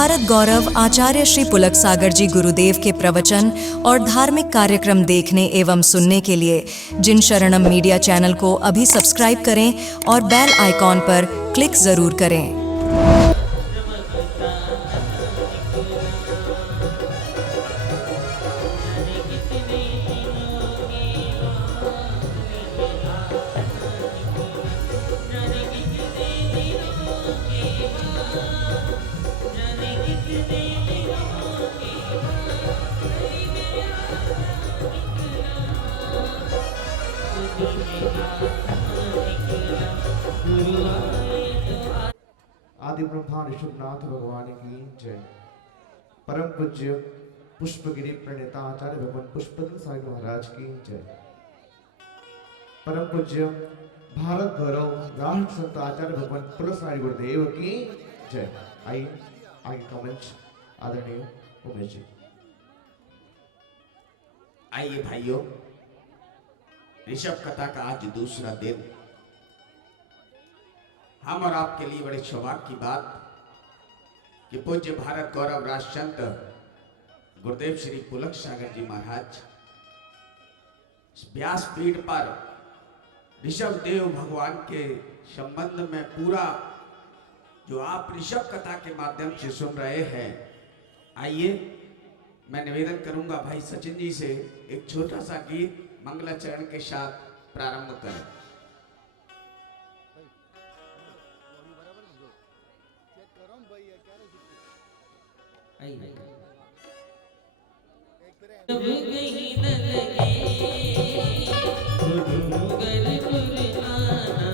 भारत गौरव आचार्य श्री पुलक सागर जी गुरुदेव के प्रवचन और धार्मिक कार्यक्रम देखने एवं सुनने के लिए जिन शरणम मीडिया चैनल को अभी सब्सक्राइब करें और बेल आइकॉन पर क्लिक जरूर करें। आदि ब्रह्मा ऋषभनाथ भगवान की जय। परम पूज्य पुष्पगिरी प्रणेता आचार्य भगवान पुष्पदल साई महाराज की जय। परम पूज्य भारत गौरव राष्ट्र संत आचार्य भगवान पुलक साई गुरुदेव की जय। आइए आगे कमेंट्स आदरणीय उमेश जी। आइए भाइयों, ऋषभ कथा का आज दूसरा दिन। हम और आपके लिए बड़े सौभाग्य की बात कि पूज्य भारत गौरव राष्ट्र संत गुरुदेव श्री पुलक सागर जी महाराज व्यासपीठ पर ऋषभ देव भगवान के संबंध में पूरा जो आप ऋषभ कथा के माध्यम से सुन रहे हैं, आइए मैं निवेदन करूंगा भाई सचिन जी से एक छोटा सा गीत मंगलाचरण के साथ प्रारंभ करें। जब कहीं न लगे डूंगर पुराना,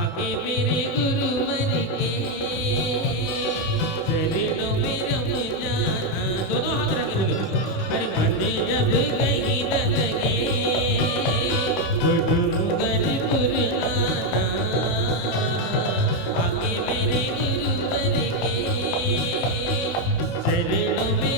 आगे मेरे गुरुवर के चरणों में रम जाना। दोनों हाथ रख बोलो, अरे मन जब कहीं न लगे डूंगर पुराना, आगे मेरे गुरुवर के चरणों में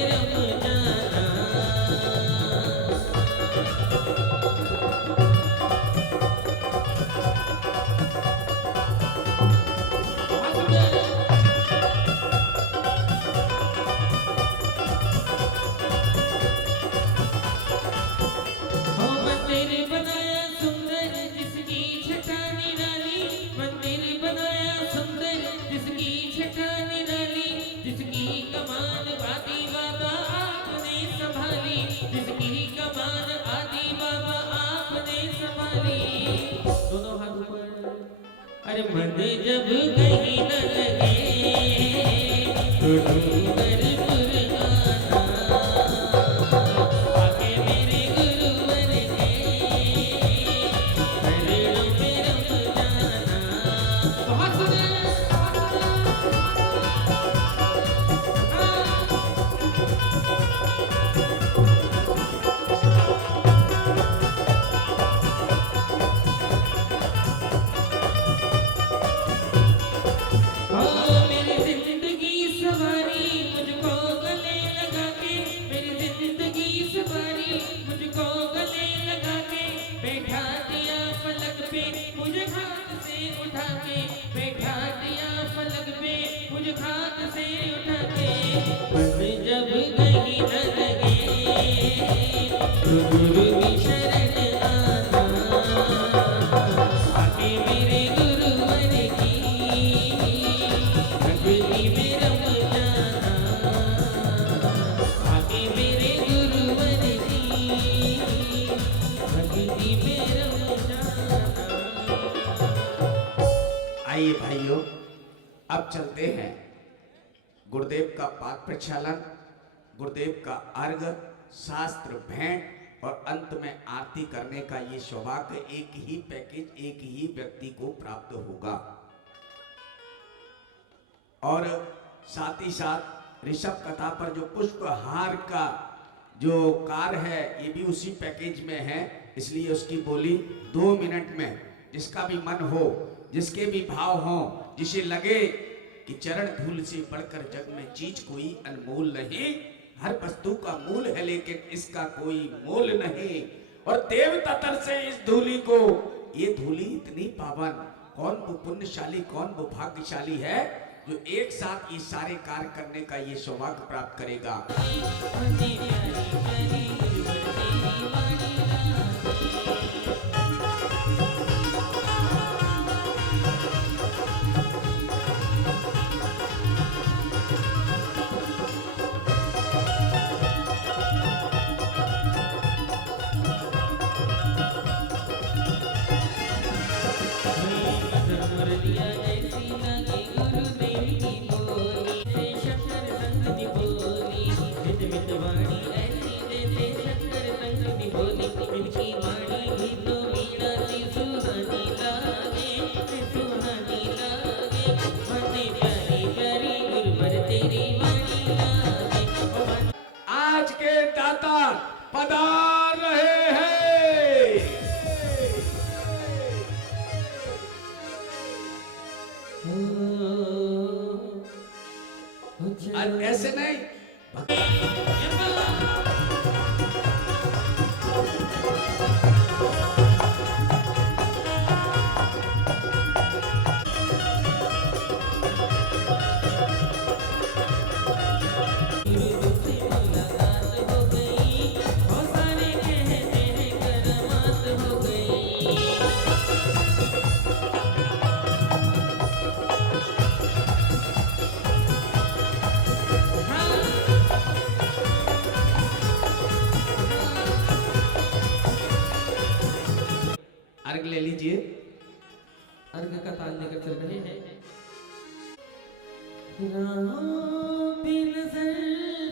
अरे मन जब कहीं न लगे डूंगर पुराना, आगे मेरे गुरुवर के चरणों में रम जाना। बहुत सुने खाक से उठा के मन जब कहीं न लगे तो गुरु की शरण आना, आगे मेरे गुरुवर की भक्ति में रम जाना, आगे मेरे गुरुवर की भक्ति में रम जाना। आइए भाइयों, अब चलते हैं गुरुदेव का पाद प्रक्षालन, गुरुदेव का अर्घ, शास्त्र भेंट और अंत में आरती करने का ये सौभाग्य एक ही पैकेज एक ही व्यक्ति को प्राप्त होगा। और साथ ही साथ ऋषभ कथा पर जो पुष्पहार का जो कार्य है ये भी उसी पैकेज में है, इसलिए उसकी बोली 2 मिनट में जिसका भी मन हो, जिसके भी भाव हो, जिसे लगे कि चरण धूल से बढ़कर जग में चीज कोई अनमोल नहीं, हर वस्तु का मूल है लेकिन इसका कोई मोल नहीं। और देवता तर से इस धूली को, ये धूली इतनी पावन, कौन वो पुण्यशाली, कौन वो भाग्यशाली है जो एक साथ ये सारे कार्य करने का ये सौभाग्य प्राप्त करेगा। बड़ी प्यारी प्यारी गुरुवर तेरी वाणी मुरलिया ऐसी लगे गुरुदेव की बोली से शंकर संग दी बोली मित मित वाणी ऐसी जैसे शंकर संग दी बोली इनकी वाणी भी तो मीणा सी सुहानी लागे सुहानी लागे बड़ी प्यारी प्यारी गुरुवर तेरी वाणी लागे आज के दाता पधार रहे हैं। और ऐसे नहीं, तुझसे मुलाकात हो गई बहुत सारे कहते हैं करामात हो गई अर्घ ले लीजिए। अर्घ का ताल लेकर चल रहे हैं राहों पे नजर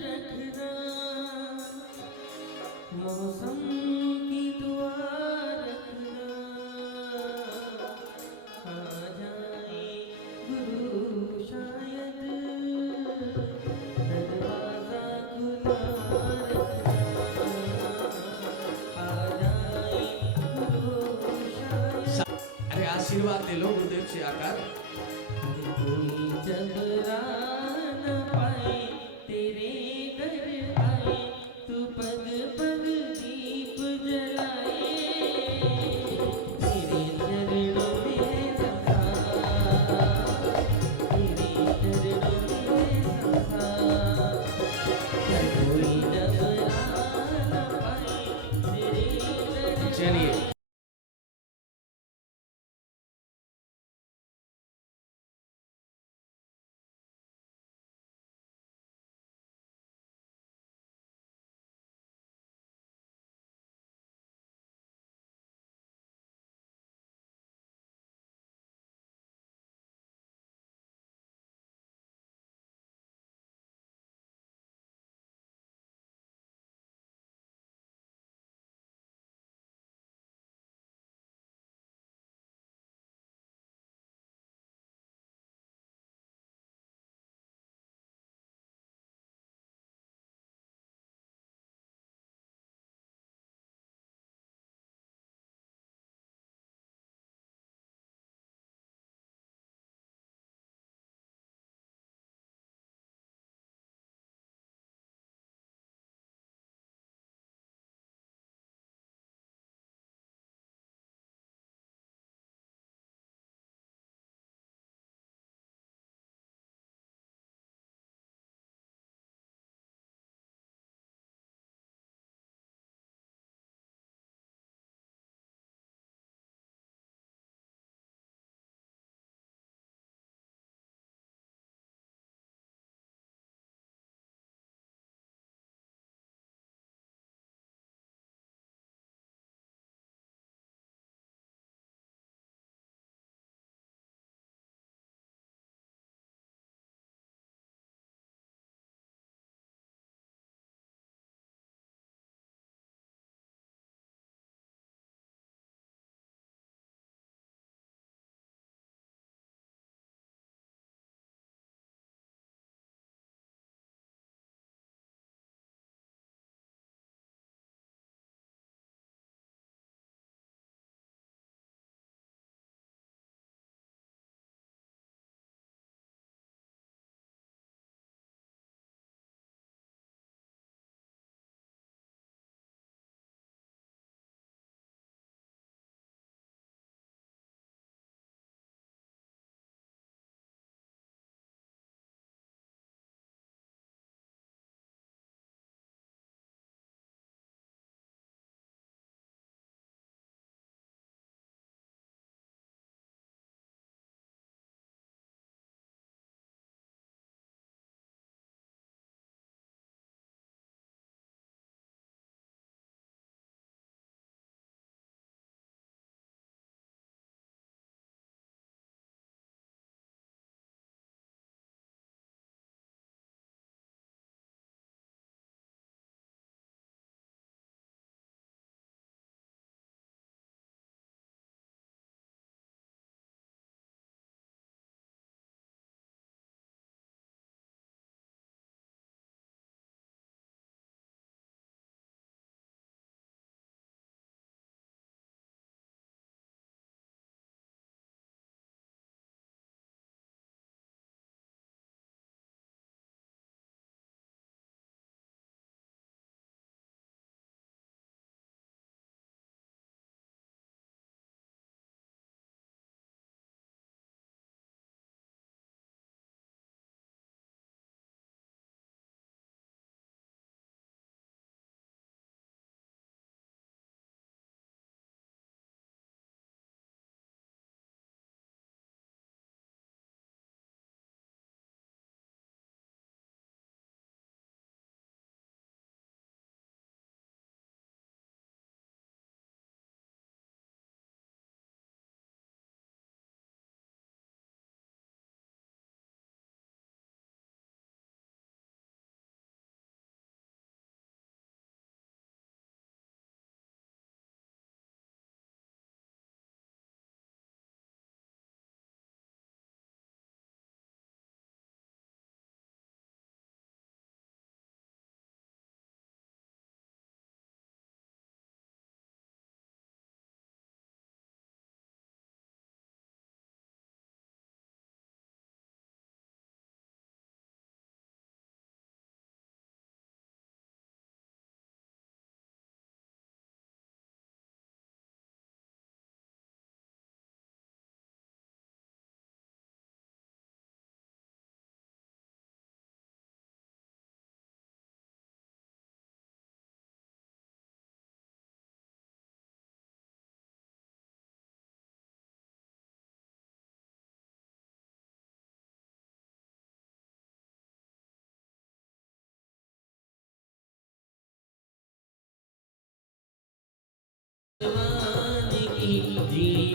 रखना मौसम की दुआ रखना आ जाए गुरु शायद दरवाजा खुला रखना आ जाए गुरु शायद अरे आशीर्वाद ले लो गुरुदेव से आकर। कोई जब न पाए तेरे घर आए तू पग पग दीप जलाए तेरे चरणों में सखा तेरे चरणों में सखा कोई जब न पाए तेरे घर चलिए।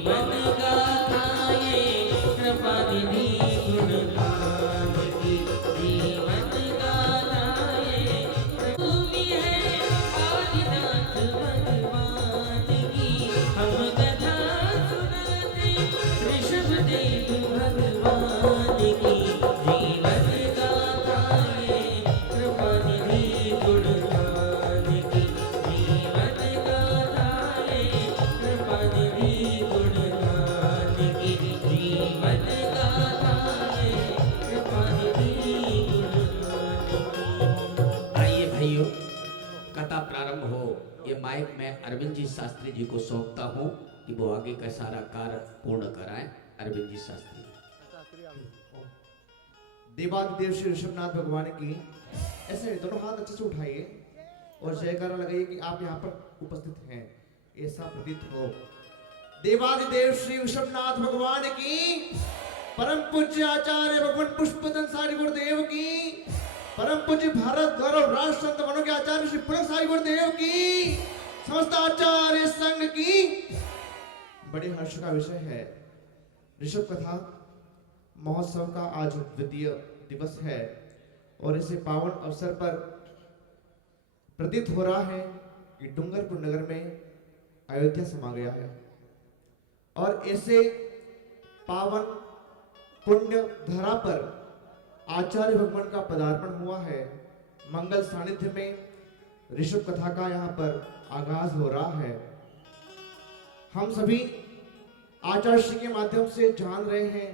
जीवन गाथाए कृपा निधि गुणगान की जीवन गाथाए भूमि है आदिनाथ भगवान की हम कथा सुनाते ऋषभदेव भगवान की जीवन गाथाए कृपा निधि गुणगान की जीवन गाथाए कृपा निधि गुणगान की जीवन गाथाए कृपा निधि गुणगान की। आइए भाइयों, कथा प्रारंभ हो। ये माइक मैं अरविंद जी शास्त्री जी को सौंपता हूँ कि वो आगे का सारा कार्य पूर्ण कराएं। अरविंद जी शास्त्री। देवादिदेव श्री ऋषभनाथ भगवान की ऐसे दोनों हाथ अच्छे से उठाइए और जयकारा लगाइए कि आप यहाँ पर उपस्थित हैं, ऐसा प्रतीत हो। देवादिदेव श्री ऋषभनाथ भगवान की, परम पूज्य आचार्य भगवान पुष्पदन सारी गुरुदेव की, परम पूज्य भारत गौरव राष्ट्र संत मनों के आचार्य श्री पुलक साई गुरुदेव की, समस्त आचार्य संघ की। बड़े हर्ष का विषय है। ऋषभ कथा महोत्सव का आज द्वितीय दिवस है और इसे पावन अवसर पर प्रतीत हो रहा है कि डूंगरपुर नगर में अयोध्या समा गया है और ऐसे पावन पुण्य धरा पर आचार्य भगवान का पदार्पण हुआ है। मंगल सानिध्य में ऋषभ कथा का यहाँ पर आगाज हो रहा है। हम सभी आचार्य श्री के माध्यम से जान रहे हैं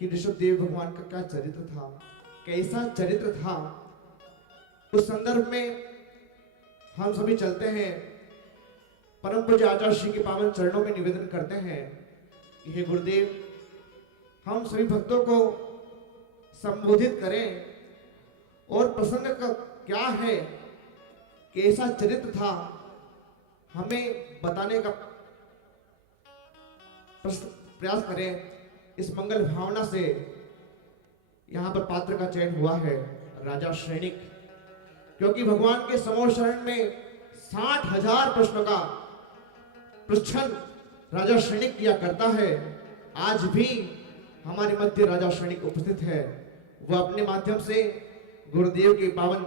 कि ऋषभदेव भगवान का क्या चरित्र था, कैसा चरित्र था। उस संदर्भ में हम सभी चलते हैं, परम पूज्य आचार्य श्री के पावन चरणों में निवेदन करते हैं कि हे गुरुदेव, हम सभी भक्तों को संबोधित करें और प्रसंग का क्या है, कैसा चरित्र था, हमें बताने का प्रयास करें। इस मंगल भावना से यहाँ पर पात्र का चयन हुआ है राजा सैनिक, क्योंकि भगवान के समोर शरण में 60,000 प्रश्नों का प्रश्न राजा सैनिक किया करता है। आज भी हमारे मध्य राजा सैनिक उपस्थित है। वह अपने माध्यम से गुरुदेव के पावन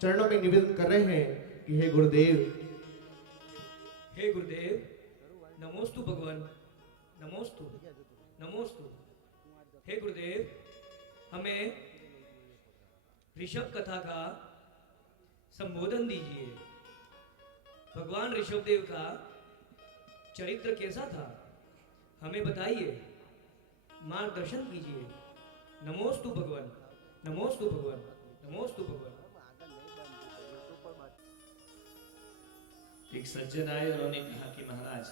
चरणों में निवेदन कर रहे हैं कि हे गुरुदेव, हे गुरुदेव, नमोस्तु भगवान, नमोस्तु नमोस्तु। हे गुरुदेव, हमें ऋषभ कथा का संबोधन दीजिए। भगवान ऋषभदेव का चरित्र कैसा था, हमें बताइए, मार्गदर्शन कीजिए। नमोस्तु भगवान, नमोस्तु भगवान, नमोस्तु भगवान। एक सज्जन आए और उन्होंने कहा कि महाराज,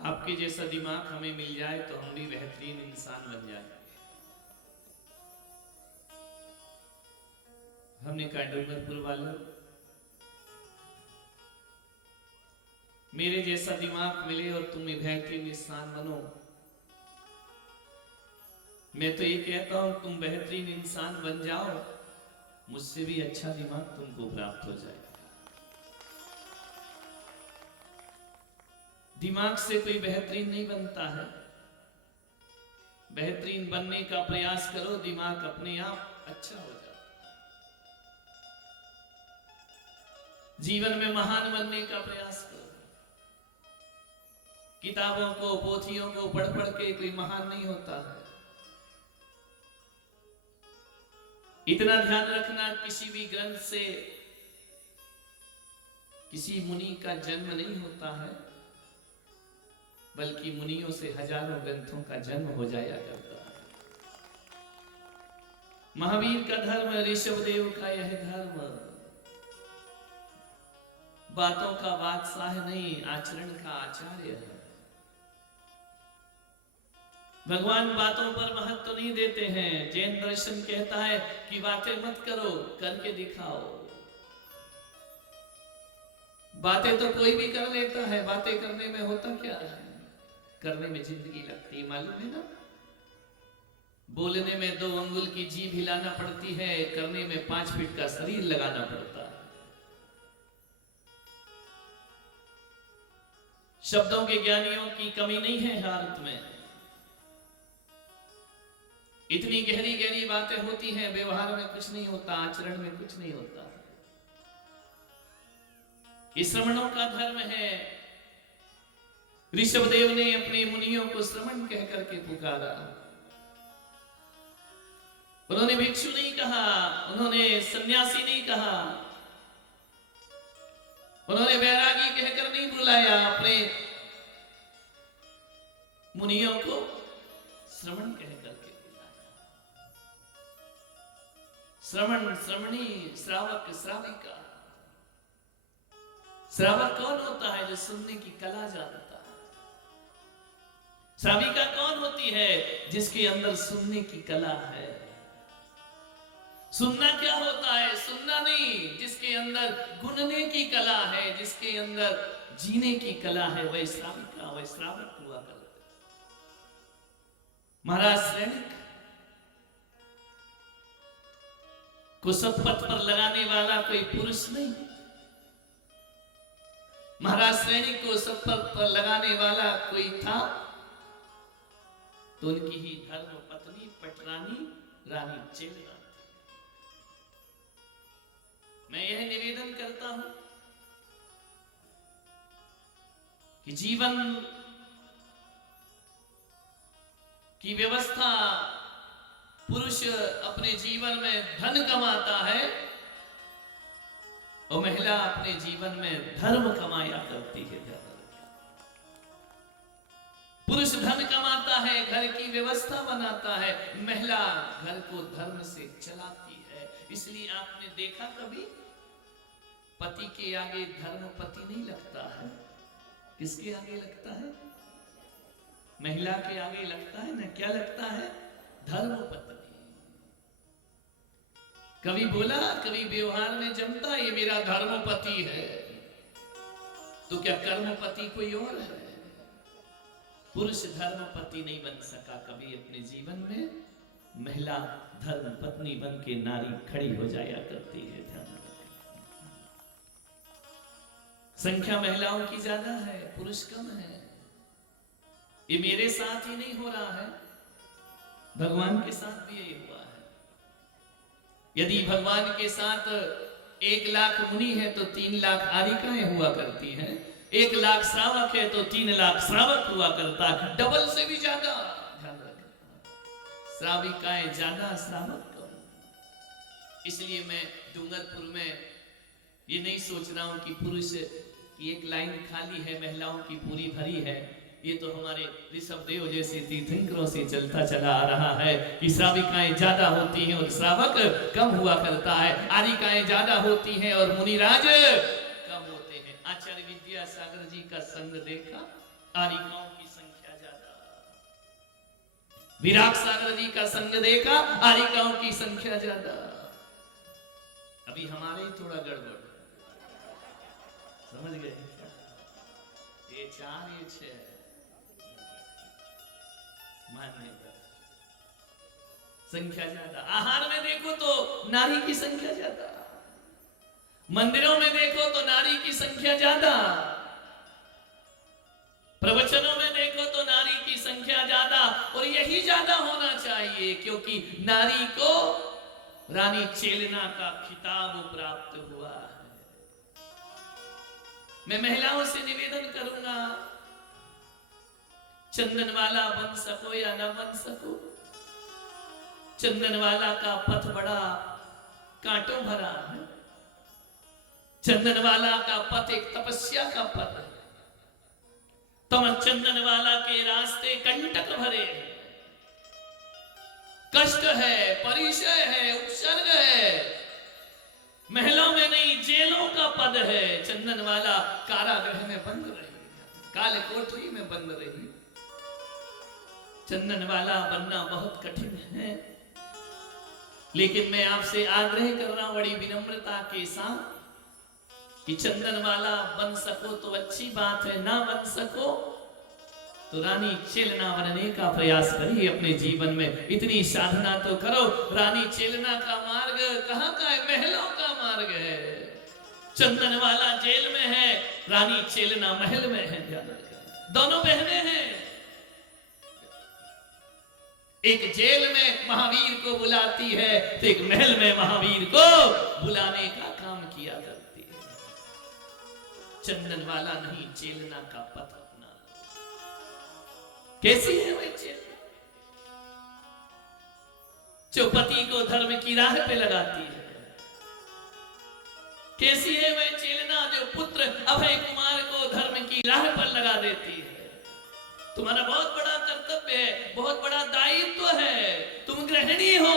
आपके जैसा दिमाग हमें मिल जाए तो हम भी बेहतरीन इंसान बन जाए। हमने कहा डूंगरपुर वालों, मेरे जैसा दिमाग मिले और तुम बेहतरीन इंसान बनो। मैं तो ये कहता हूं तुम बेहतरीन इंसान बन जाओ, मुझसे भी अच्छा दिमाग तुमको प्राप्त हो जाए। दिमाग से कोई बेहतरीन नहीं बनता है। बेहतरीन बनने का प्रयास करो, दिमाग अपने आप अच्छा हो जाए। जीवन में महान बनने का प्रयास करो। किताबों को, पोथियों को पढ़ पढ़ के कोई महान नहीं होता है। इतना ध्यान रखना, किसी भी ग्रंथ से किसी मुनि का जन्म नहीं होता है, बल्कि मुनियों से हजारों ग्रंथों का जन्म हो जाया करता है। महावीर का धर्म, ऋषभदेव का यह धर्म बातों का बादशाह नहीं, आचरण का आचार्य है। भगवान बातों पर महत्व नहीं देते हैं। जैन दर्शन कहता है कि बातें मत करो, करके दिखाओ। बातें तो कोई भी कर लेता है, बातें करने में होता क्या है? करने में जिंदगी लगती, मालूम है ना? बोलने में 2 अंगुल की जीभ हिलाना पड़ती है, करने में 5 फीट का शरीर लगाना पड़ता है। शब्दों के ज्ञानियों की कमी नहीं है भारत में। इतनी गहरी गहरी बातें होती हैं, व्यवहार में कुछ नहीं होता, आचरण में कुछ नहीं होता। ये श्रमणों का धर्म है। ऋषभदेव ने अपने मुनियों को श्रमण कह करके पुकारा। उन्होंने भिक्षु नहीं कहा, उन्होंने सन्यासी नहीं कहा, उन्होंने वैरागी कहकर नहीं बुलाया। अपने मुनियों को श्रमण कह करके बुलाया। श्रमण, श्रमणी, श्रावक, श्राविका। श्रावक कौन होता है? जो सुनने की कला जानता है। श्राविका कौन होती है? जिसके अंदर सुनने की कला है। सुनना क्या होता है? सुनना नहीं, जिसके अंदर गुनने की कला है, जिसके अंदर जीने की कला है, वह श्राविका, वह श्रावक हुआ करते। महाराज सैनिक को सतपथ पर लगाने वाला कोई पुरुष नहीं। महाराज सैनिक को सतपथ पर लगाने वाला कोई था तो उनकी ही धर्म पत्नी पटरानी रानी चेलना। मैं यह निवेदन करता हूं कि जीवन की व्यवस्था, पुरुष अपने जीवन में धन कमाता है और महिला अपने जीवन में धर्म कमाया करती है। पुरुष धन कमाता है, घर की व्यवस्था बनाता है, महिला घर को धर्म से चलाती है। इसलिए आपने देखा कभी पति के आगे धर्म पति नहीं लगता है। किसके आगे लगता है? महिला के आगे लगता है ना। क्या लगता है? धर्म पत्नी। कभी बोला, कभी व्यवहार में जमता ये मेरा धर्म पति है, तो क्या कर्म पति कोई और है? पुरुष धर्म पति नहीं बन सका कभी अपने जीवन में। महिला धर्म पत्नी बन के नारी खड़ी हो जाया करती है। संख्या महिलाओं की ज्यादा है, पुरुष कम है। ये मेरे साथ ही नहीं हो रहा है, भगवान के साथ भी यही हुआ है। यदि भगवान के साथ 1 लाख मुनि है तो 3 लाख आरिकाएं हुआ करती हैं। 1 लाख श्रावक है तो 3 लाख श्रावक हुआ करता है। डबल से भी ज्यादा। श्राविकाएं ज्यादा, श्रावक कम। इसलिए मैं डूंगरपुर में ये नहीं सोच रहा हूं कि पुरुष की एक लाइन खाली है, महिलाओं की पूरी भरी है। ये तो हमारे ऋषभदेव जैसे तीर्थंकरों से चलता चला आ रहा है कि श्राविकाएं ज्यादा होती हैं और श्रावक कम हुआ करता है। आरिकाएं ज्यादा होती हैं और मुनिराज कम होते हैं। आचार्य विद्यासागर जी का संग देखा, आरिकाओं की संख्या ज्यादा। विराट सागर जी का संग देखा, आरिकाओं की संख्या ज्यादा। अभी हमारे ही थोड़ा गड़बड़, समझ गए? ये 4 ये 6 मानने संख्या ज्यादा। आहार में देखो तो नारी की संख्या ज्यादा, मंदिरों में देखो तो नारी की संख्या ज्यादा, प्रवचनों में देखो तो नारी की संख्या ज्यादा। और यही ज्यादा होना चाहिए, क्योंकि नारी को रानी चेलना का खिताब प्राप्त हुआ है। मैं महिलाओं से निवेदन करूंगा, चंदन वाला बन सको या ना बन सको, चंदन वाला का पथ बड़ा कांटों भरा है। चंदन वाला का पथ एक तपस्या का पथ है। तम चंदन वाला के रास्ते कंटक भरे हैं, कष्ट है, परिचय है, उपसर्ग है। महलों में नहीं, जेलों का पद है। चंदन वाला कारागृह में बंद रही, काले कोठरी में बंद रही। चंदन वाला बनना बहुत कठिन है, लेकिन मैं आपसे आग्रह कर रहा हूं बड़ी विनम्रता के साथ कि चंदन वाला बन सको तो अच्छी बात है, ना बन सको तो रानी चेलना बनने का प्रयास करिए अपने जीवन में। इतनी साधना तो करो। रानी चेलना का मार्ग कहाँ का है? महलों का मार्ग है। चंदन वाला जेल में है, रानी चेलना महल में है। ध्यान रखना। दोनों बहनें हैं। एक जेल में महावीर को बुलाती है तो एक महल में महावीर को बुलाने का काम किया करती है। चंदन वाला नहीं, चेलना का पथ अपना। कैसी है वह चेलना जो पति को धर्म की राह पे लगाती है? कैसी है वह चेलना जो पुत्र अभय कुमार को धर्म की राह पर लगा देती है? तुम्हारा बहुत बड़ा कर्तव्य है, बहुत बड़ा दायित्व है। तुम गृहिणी हो।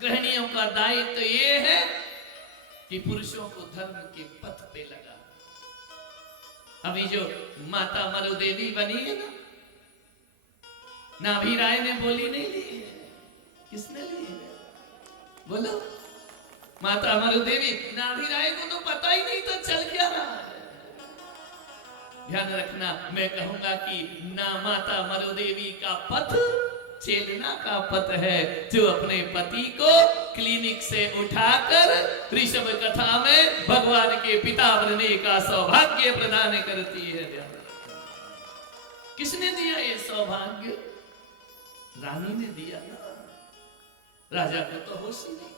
गृहिणियों का दायित्व ये है कि पुरुषों को धर्म के पथ पे लगा। अभी जो माता मरुदेवी बनी है ना, नाभी राय ने बोली नहीं ली है। किसने ली है? बोलो। माता मरुदेवी, नाभी राय को तो पता ही नहीं तो चल क्या रहा है। ध्यान रखना, मैं कहूंगा कि ना माता मरुदेवी का पथ चेलना का पथ है, जो अपने पति को क्लिनिक से उठाकर ऋषभ कथा में भगवान के पिता बनने का सौभाग्य प्रदान करती है। ध्यान रखना, किसने दिया ये सौभाग्य? रानी ने दिया ना। राजा को तो होश ही नहीं था।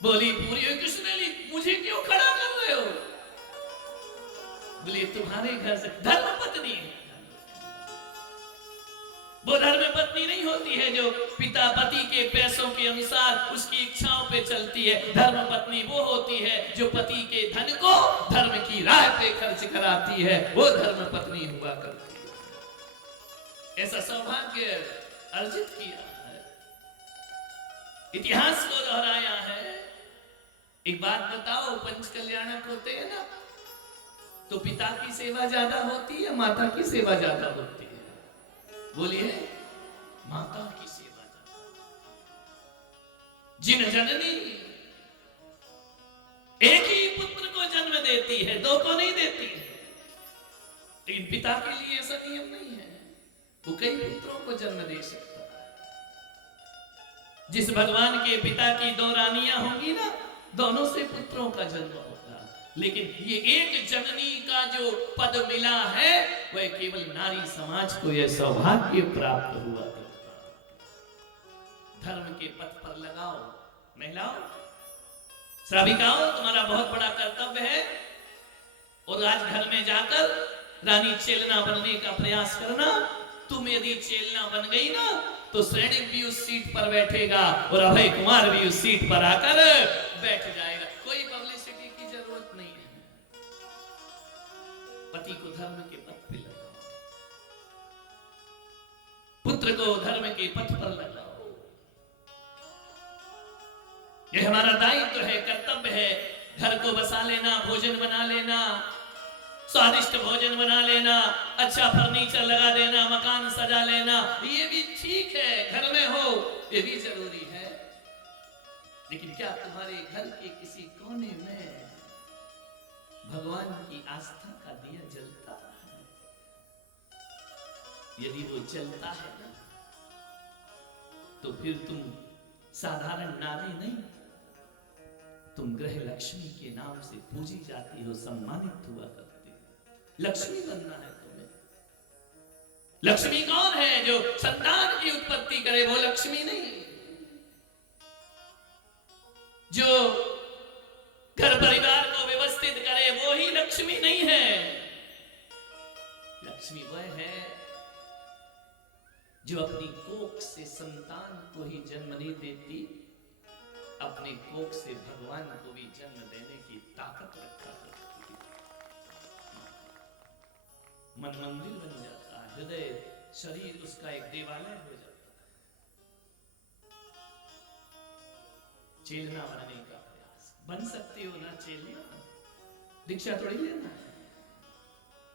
बोली पूरी किसने ली? मुझे क्यों खड़ा कर रहे हो? बोले तुम्हारे घर से धर्म पत्नी है। वो धर्म पत्नी नहीं होती है जो पिता पति के पैसों के अनुसार उसकी इच्छाओं पे चलती है। धर्म पत्नी वो होती है जो पति के धन को धर्म की राह पे खर्च कराती है। वो धर्म पत्नी हुआ करती है। ऐसा सौभाग्य अर्जित किया है, इतिहास को दोहराया है। एक बात बताओ, पंच कल्याणक होते हैं ना, तो पिता की सेवा ज्यादा होती है, माता की सेवा ज्यादा होती है? बोलिए। माता की सेवा ज्यादा। जिन जननी एक ही पुत्र को जन्म देती है, दो को नहीं देती है। लेकिन पिता के लिए ऐसा नियम नहीं है, वो कई पुत्रों को जन्म दे सकता है। जिस भगवान के पिता की दो रानियां होंगी ना, दोनों से पुत्रों का जन्म होगा। लेकिन ये एक जननी का जो पद मिला है, वह केवल नारी समाज को यह सौभाग्य प्राप्त हुआ। धर्म के पथ पर लगाओ महिलाओं, श्राविकाओं, तुम्हारा बहुत बड़ा कर्तव्य है। और आज घर में जाकर रानी चेलना बनने का प्रयास करना। तुम यदि चेलना बन गई ना, तो सैनिक भी उस सीट पर बैठेगा और अभय कुमार भी उस सीट पर आकर बैठ जाएगा। कोई पब्लिसिटी की जरूरत नहीं है। पति को धर्म के पथ पे लगाओ, पुत्र को धर्म के पथ पर लगाओ। यह हमारा दायित्व है, कर्तव्य है। घर को बसा लेना, भोजन बना लेना, स्वादिष्ट भोजन बना लेना, अच्छा फर्नीचर लगा देना, मकान सजा लेना, ये भी ठीक है। घर में हो ये भी जरूरी है। लेकिन क्या तुम्हारे घर के किसी कोने में भगवान की आस्था का दिया जलता है? यदि वो जलता है ना, तो फिर तुम साधारण नारी नहीं, तुम गृह लक्ष्मी के नाम से पूजी जाती हो, सम्मानित हुआ करती हो। लक्ष्मी बनना है तुम्हें। लक्ष्मी कौन है? जो संतान की उत्पत्ति करे, वो लक्ष्मी नहीं। जो घर परिवार को व्यवस्थित करे, वो ही लक्ष्मी नहीं है। लक्ष्मी वह है जो अपनी कोख से संतान को ही जन्म नहीं देती, अपने कोख से भगवान को भी जन्म देने की ताकत रखा करती है। मन मंदिर बन जाता है, हृदय शरीर उसका एक देवालय हो जाता है। चेलना बनने का प्रयास। बन सकते हो ना चेलना? दीक्षा थोड़ी लेना है।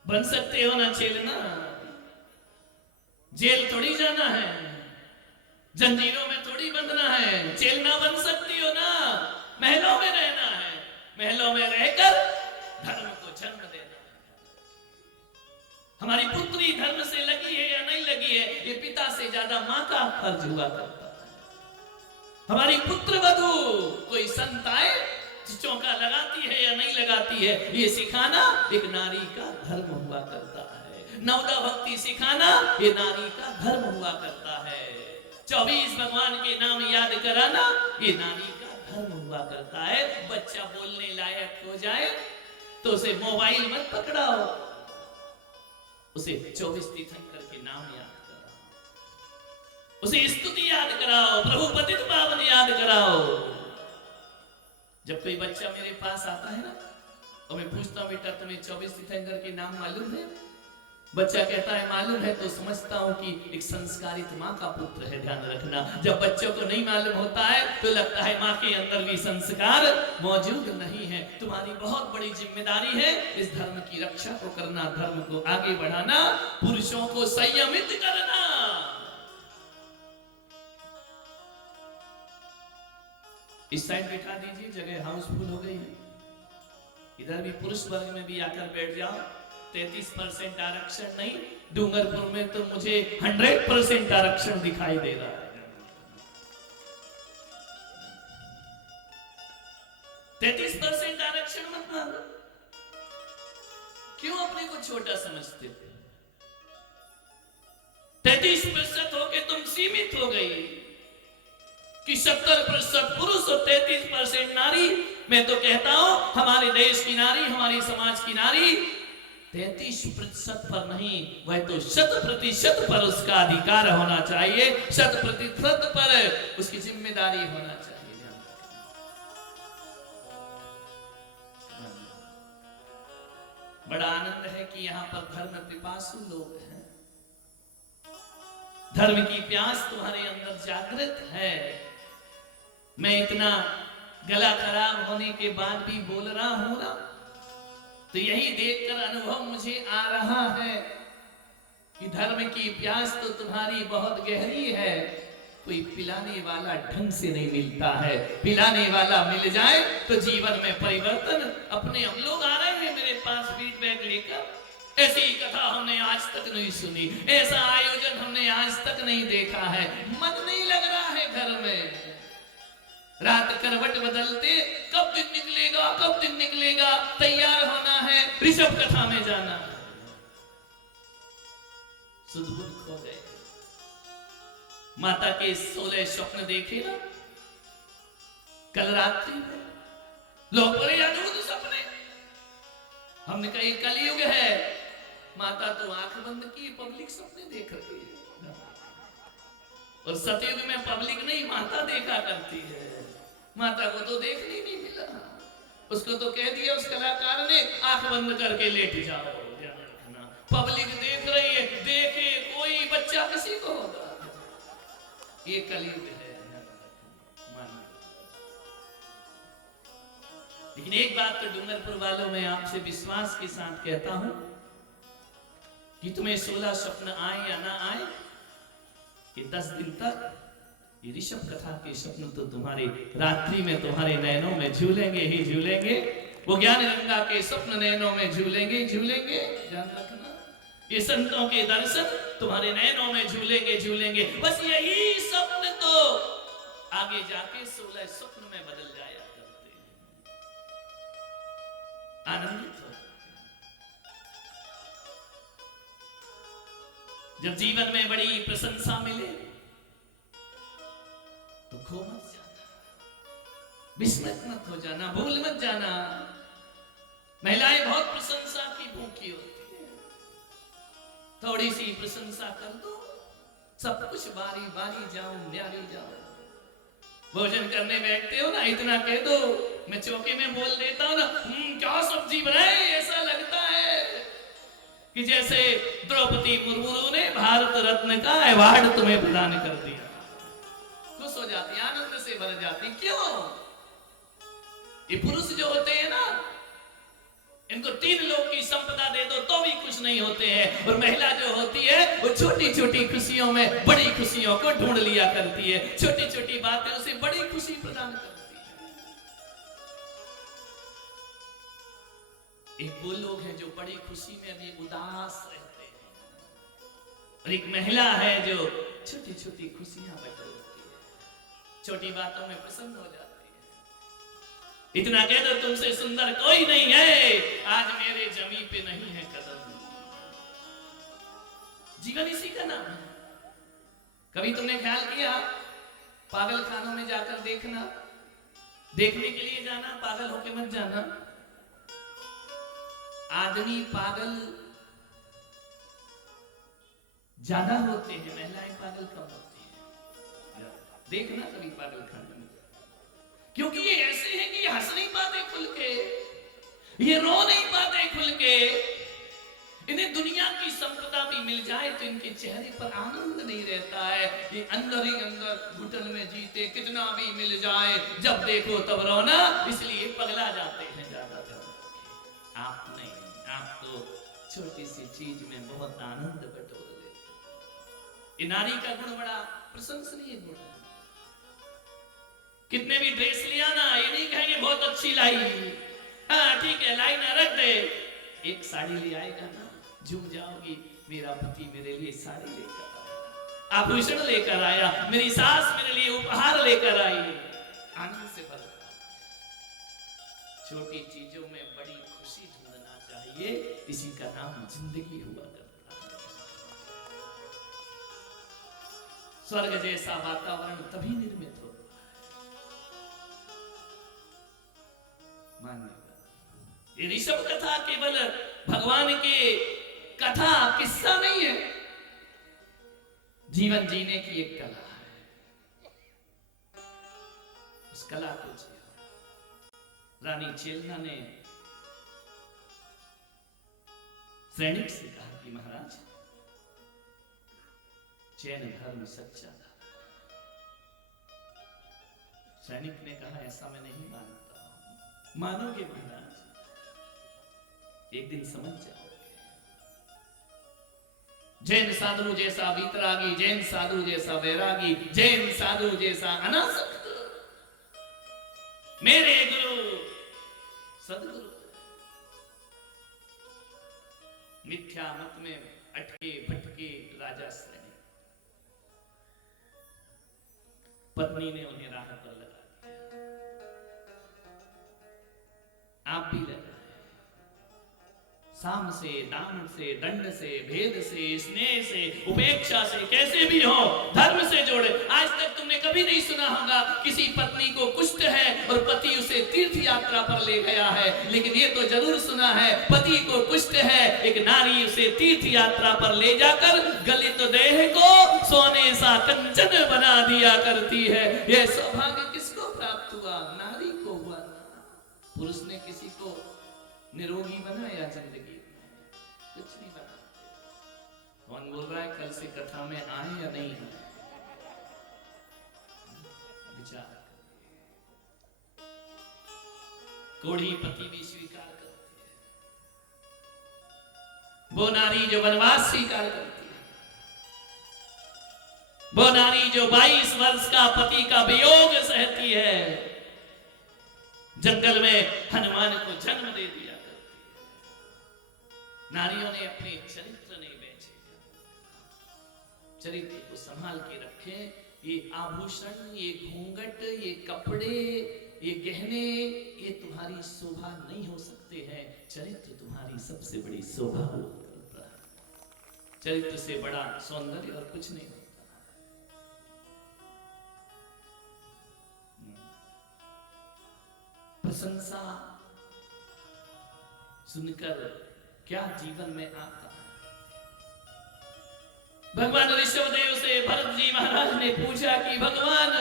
बन सकते हो ना चेलना? जेल थोड़ी जाना है, जंजीरों में थोड़ी बंधना है। चेलना बन सकती हो ना? महलों में रहना है, महलों में रहकर धर्म को जन्म देना है। हमारी पुत्री धर्म से लगी है या नहीं लगी है, ये पिता से ज्यादा मां का फर्ज हुआ करता है। हमारी पुत्र वधू कोई संत आए चौका लगाती है या नहीं लगाती है, ये सिखाना एक नारी का धर्म हुआ करता है। नवदा भक्ति सिखाना ये नारी का धर्म हुआ करता है। 24 भगवान के नाम याद कराना ये नारी का धर्म हुआ करता है। बच्चा बोलने लायक हो जाए तो उसे मोबाइल मत पकड़ाओ, उसे 24 तीर्थंकर के नाम याद कराओ, उसे स्तुति याद कराओ, प्रभु पतित पावन याद कराओ। जब कोई बच्चा मेरे पास आता है ना और मैं पूछता हूं बेटा तुम्हें 24 तीर्थंकर के नाम मालूम है? बच्चा कहता है मालूम है, तो समझता हूं कि एक संस्कारित माँ का पुत्र है। ध्यान रखना, जब बच्चों को नहीं मालूम होता है तो लगता है माँ के अंदर भी संस्कार मौजूद नहीं है। तुम्हारी बहुत बड़ी जिम्मेदारी है इस धर्म की रक्षा को करना, धर्म को आगे बढ़ाना, पुरुषों को संयमित करना। इस साइड बैठा दीजिए, जगह हाउसफुल हो गई है। इधर भी पुरुष वर्ग में भी आकर बैठ जाओ। 33% आरक्षण नहीं, डूंगरपुर में तो मुझे 100% आरक्षण दिखाई दे रहा है। 33% आरक्षण मत मानो। क्यों अपने को छोटा समझते हो? 33% होके तुम सीमित हो गई कि 70% पुरुष और 33% नारी। मैं तो कहता हूं हमारे देश की नारी, हमारी समाज की नारी 33% पर नहीं, वह तो 100% पर उसका अधिकार होना चाहिए, 100% पर उसकी जिम्मेदारी होना चाहिए। बड़ा आनंद है कि यहाँ पर धर्म पिपासु लोग हैं। धर्म की प्यास तुम्हारे अंदर जागृत है। मैं इतना गला खराब होने के बाद भी बोल रहा हूं ना, तो यही देखकर अनुभव मुझे आ रहा है कि धर्म की प्यास तो तुम्हारी बहुत गहरी है। कोई पिलाने वाला ढंग से नहीं मिलता है, पिलाने वाला मिल जाए तो जीवन में परिवर्तन अपने। हम लोग आ रहे हैं मेरे पास फीडबैक लेकर, ऐसी कथा हमने आज तक नहीं सुनी, ऐसा आयोजन हमने आज तक नहीं देखा है, मन नहीं लग रहा है घर में। रात करवट बदलते, कब दिन निकलेगा, कब दिन निकलेगा, तैयार होना है, ऋषभ कथा में जाना है। सुध-बुध खो गए। माता के 16 स्वप्न देखे ना कल रात्रि में, लोग बड़े अद्भुत सपने। हमने कहा ये कलयुग है। माता तो आंख बंद की पब्लिक सपने देख रही है, और सतयुग में पब्लिक नहीं माता देखा करती है। माता को तो देखने नहीं मिला, उसको तो कह दिया उस कलाकार ने आंख बंद करके लेट जाओ। ध्यान रखना, पब्लिक देख रही है, देखे कोई बच्चा किसी को होगा। ये कलयुग है। लेकिन एक बात तो डूंगरपुर वालों में आपसे विश्वास के साथ कहता हूं कि तुम्हें 16 स्वप्न आए या ना आए, ये 10 दिन तक ये ऋषभ कथा के स्वप्न तो तुम्हारे रात्रि में तुम्हारे नैनों में झूलेंगे ही झूलेंगे। वो ज्ञान गंगा के स्वप्न नैनों में झूलेंगे झूलेंगे। ध्यान रखना, ये संतों के दर्शन तुम्हारे नैनों में झूलेंगे झूलेंगे। बस यही स्वप्न तो आगे जाके 16 स्वप्न में बदल जाया करते हैं। आनंदित हो। जब जीवन में बड़ी प्रशंसा मिले तो खो मत जाना, विस्मित मत हो जाना, भूल मत जाना। महिलाएं बहुत प्रशंसा की भूखी होती है। थोड़ी सी प्रशंसा कर दो, सब कुछ बारी बारी जाओ, न्यारी जाओ। भोजन करने बैठते हो ना, इतना कह दो, मैं चौके में बोल देता हूं ना, क्या सब्जी बनाए, ऐसा लगता है कि जैसे द्रौपदी मुर्मू ने भारत रत्न का अवार्ड तुम्हें प्रदान कर दिया। खुश हो जाती, आनंद से भर जाती। क्यों? ये पुरुष जो होते हैं ना, इनको 3 लोग की संपदा दे दो तो भी खुश नहीं होते हैं, और महिला जो होती है वो छोटी छोटी खुशियों में बड़ी खुशियों को ढूंढ लिया करती है। छोटी छोटी बातें उसे बड़ी खुशी प्रदान करती है। एक वो लोग हैं जो बड़ी खुशी में भी उदास रहते हैं, और एक महिला है जो छोटी छोटी खुशियां बटोरती है, छोटी बातों में प्रसन्न हो जाती है। इतना कह दो तुमसे सुंदर कोई नहीं है, आज मेरे जमी पे नहीं है कदम। जीवन इसी का नाम है। कभी तुमने ख्याल किया पागल खानों में जाकर देखना, देखने के लिए जाना, पागल होके मत जाना। आदमी पागल ज्यादा होते हैं, महिलाएं पागल कम होती हैं। देखना कभी पागल खाने में, क्योंकि ये ऐसे हैं कि ये हंस नहीं पाते खुल के, ये रो नहीं पाते खुल के। इन्हें दुनिया की संपदा भी मिल जाए तो इनके चेहरे पर आनंद नहीं रहता है। ये अंदर ही अंदर घुटन में जीते, कितना भी मिल जाए जब देखो तब रोना, इसलिए पगला जाते हैं ज्यादातर। आप नहीं, आप तो छोटी सी चीज में बहुत आनंद बटोर लेते। ये नारी का गुण बड़ा प्रशंसनीय गुण है। कितने भी ड्रेस लिया ना, ये नहीं कहेंगे बहुत अच्छी लाई, हाँ ठीक है लाई ना रख दे। एक साड़ी ले आएगा ना, झूम जाओगी, मेरा पति मेरे लिए साड़ी लेकर आया, आभूषण लेकर आया, मेरी सास मेरे लिए उपहार लेकर आई, आनंद से भर। छोटी चीजों में बड़ी खुशी ढूंढना चाहिए, इसी का नाम जिंदगी हुआ करता है। स्वर्ग जैसा वातावरण तभी निर्मित हो। मान्य ये ऋषभ कथा केवल भगवान के कथा किस्सा नहीं है, जीवन जीने की एक कला है। उस कला को जियो। रानी चेलना ने सैनिक से कहा कि महाराज जैन धर्म सच्चा था। सैनिक ने कहा ऐसा मैं नहीं मानता। मानोगे महाराज, एक दिन समझ जाओगे। जैन साधु जैसा वीतरागी, जैन साधु जैसा वैरागी, जैन साधु जैसा अनासक्त, मेरे गुरु सदगुरु। मिथ्या मत में अटके भटके राजा सैनिक, पत्नी ने उन्हें राह पर लगा दिया। आप भी लगा, साम से, दान से, दंड से, भेद से, स्नेह से, उपेक्षा से, कैसे भी हो धर्म से जोड़े। आज तक तुमने कभी नहीं सुना होगा किसी पत्नी को कुष्ठ है और पति उसे तीर्थ यात्रा पर ले गया है, लेकिन ये तो जरूर सुना है पति को कुष्ठ है, एक नारी उसे तीर्थ यात्रा पर ले जाकर गलित देह को सोने सा कंचन बना दिया करती है। यह सौभाग्य किसको प्राप्त हुआ? नारी को हुआ। पुरुष ने किसी को निरोगी बनाया जिंदगी में? कुछ नहीं बना। कौन बोल रहा है कल से कथा में आए या नहीं आए? विचार। कोढ़ी पति भी स्वीकार करती है, वो नारी जो वनवास स्वीकार करती है, वो नारी जो 22 वर्ष का पति का वियोग सहती है, जंगल में हनुमान को जन्म दे दिया। नारियों ने अपने चरित्र नहीं बेचे, चरित्र को संभाल के रखे। ये आभूषण, ये घूंघट, ये कपड़े, ये गहने, ये तुम्हारी शोभा नहीं हो सकते हैं। चरित्र तुम्हारी सबसे बड़ी शोभा होता है। चरित्र से बड़ा सौंदर्य और कुछ नहीं होता। प्रशंसा सुनकर क्या जीवन में आता है। भगवान ऋषभदेव से भरत जी महाराज ने पूछा कि भगवान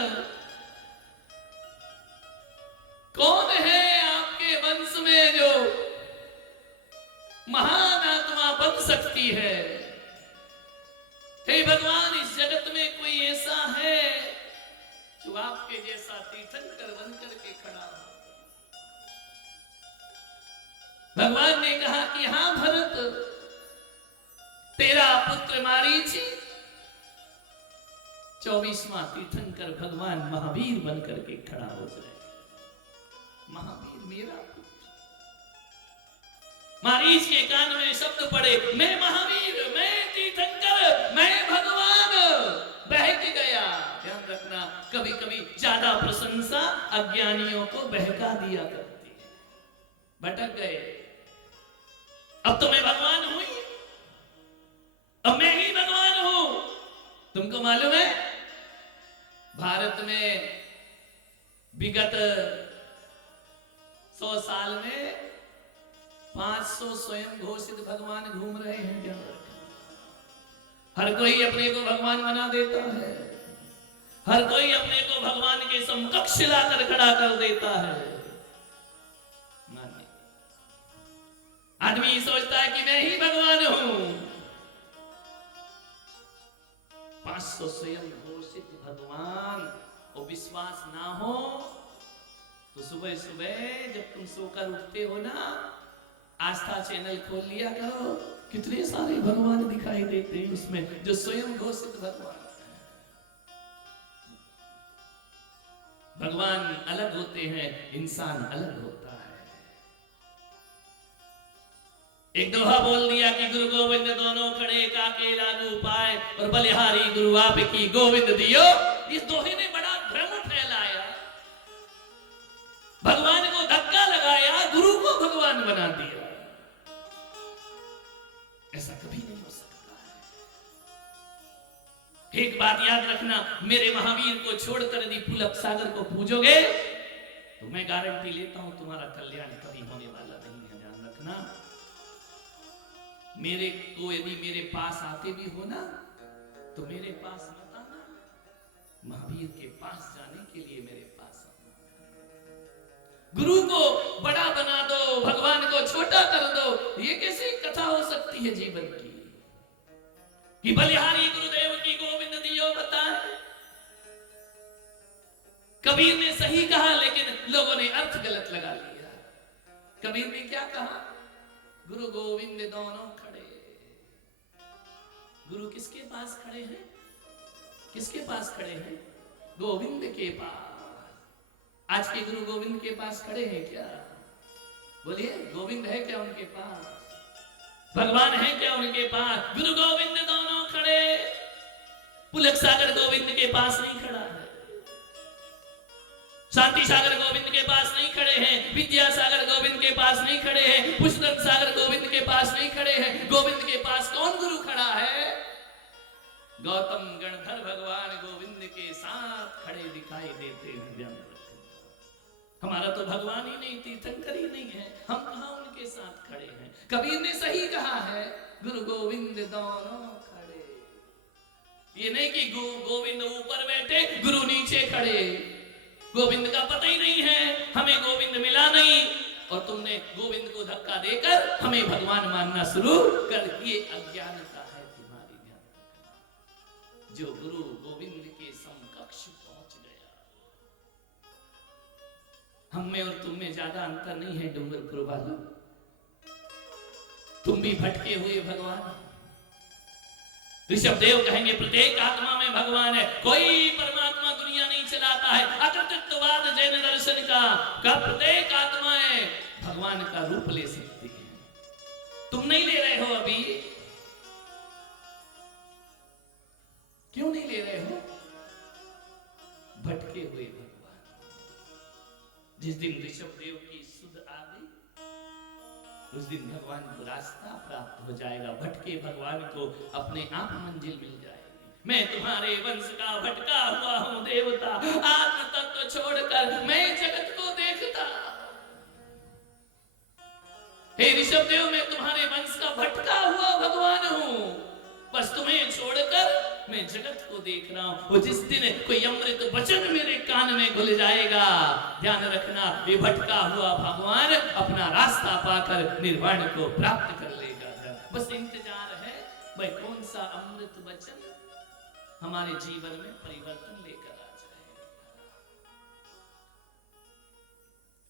कौन है आपके वंश में जो महान आत्मा बन सकती है? हे भगवान, इस जगत में कोई ऐसा है जो आपके जैसा तीर्थंकर बन करके खड़ा हो? भगवान ने कहा कि हां भरत, तेरा पुत्र मारीच 24वां तीर्थंकर भगवान महावीर बनकर के खड़ा हो जाए। महावीर मेरा पुत्र। मारीच के कान में शब्द पड़े, मैं महावीर, मैं तीर्थंकर, मैं भगवान। बहक गया। ध्यान रखना, कभी कभी ज्यादा प्रशंसा अज्ञानियों को बहका दिया करती है। भटक गए, अब तो मैं भगवान हूं ही, अब मैं ही भगवान हूं। तुमको मालूम है भारत में विगत 100 साल में 500 स्वयं घोषित भगवान घूम रहे हैं। क्या हर कोई अपने को भगवान बना देता है, हर कोई अपने को भगवान के समकक्ष लाकर खड़ा कर देता है। मानिए, आदमी सोचता है कि मैं ही भगवान हूं। 500 स्वयं घोषित भगवान और विश्वास ना हो तो सुबह सुबह जब तुम सोकर उठते हो ना, आस्था चैनल खोल लिया करो, कितने सारे भगवान दिखाई देते हैं उसमें जो स्वयं घोषित भगवान। भगवान अलग होते हैं, इंसान अलग होता है। एक दोहा बोल दिया कि गुरु गोविंद दोनों खड़े काके लागू पाए और बलिहारी गुरु आप की गोविंद दियो। इस दोहे ने बड़ा भ्रम फैलाया, भगवान को धक्का लगाया, गुरु को भगवान बना दिया। ऐसा कभी नहीं हो सकता है। एक बात याद रखना, मेरे महावीर को छोड़कर यदि पुलक सागर को पूजोगे तो मैं गारंटी लेता हूं तुम्हारा कल्याण कभी होने वाला नहीं है। ध्यान रखना, मेरे को यदि मेरे पास आते भी हो ना तो मेरे पास मत आना, महावीर के पास जाने के लिए मेरे पास आना। गुरु को बड़ा बना दो, भगवान को छोटा कर दो, ये कैसी कथा हो सकती है जीवन की कि बलिहारी गुरुदेव की गोविंद दियो बताए। कबीर ने सही कहा लेकिन लोगों ने अर्थ गलत लगा लिया। कबीर ने क्या कहा? गुरु गोविंद दोनों खड़े। गुरु किसके पास खड़े हैं? किसके पास खड़े हैं? गोविंद के पास। आज के गुरु गोविंद के पास खड़े हैं क्या? बोलिए, गोविंद है क्या उनके पास? भगवान है क्या उनके पास? गुरु गोविंद दोनों खड़े। पुलक सागर गोविंद के पास नहीं खड़ा है, शांति सागर गोविंद के पास नहीं खड़े हैं, विद्या सागर गोविंद के पास नहीं खड़े हैं, पुष्पन सागर गोविंद के पास नहीं खड़े हैं। गोविंद के पास कौन गुरु खड़ा है? गौतम गणधर भगवान गोविंद के साथ खड़े दिखाई देते हैं। हमारा तो भगवान ही नहीं, तीर्थंकर ही नहीं है, हम कहां उनके साथ खड़े हैं? कबीर ने सही कहा है, गुरु गोविंद दोनों खड़े। ये नहीं कि गोविंद ऊपर बैठे गुरु नीचे खड़े। गोविंद का पता ही नहीं है, हमें गोविंद मिला नहीं और तुमने गोविंद को धक्का देकर हमें भगवान मानना शुरू कर दिए। अज्ञानता है तुम्हारी। ध्यान, जो गुरु गोविंद के समकक्ष पहुंच गया। हम में और तुम में ज्यादा अंतर नहीं है डूंगरपुर वालों। तुम भी भटके हुए भगवान। ऋषभदेव कहेंगे प्रत्येक आत्मा में भगवान है, कोई परमात्मा दुनिया नहीं चलाता है। अकृतत्ववाद जैन दर्शन का प्रत्येक आत्माएं भगवान का रूप ले सकती है। तुम नहीं ले रहे हो अभी, क्यों नहीं ले रहे हो? भटके हुए भगवान। जिस दिन ऋषभदेव की सुध आ गई उस दिन भगवान को रास्ता प्राप्त हो जाएगा। भटके भगवान को अपने आप मंजिल मिल जाएगी। मैं तुम्हारे वंश का भटका हुआ हूं देवता, आत्म तत्व छोड़कर मैं जगत को देखता। हे ऋषभदेव, मैं तुम्हारे वंश का भटका हुआ भगवान हूं, बस तुम्हें छोड़कर मैं जगत को देख रहा हूं। वो जिस दिन कोई अमृत वचन मेरे कान में घुल जाएगा, ध्यान रखना, ये भटका हुआ भगवान अपना रास्ता पाकर निर्वाण को प्राप्त कर लेगा। बस इंतजार है भाई कौन सा अमृत वचन हमारे जीवन में परिवर्तन लेकर आ जाए।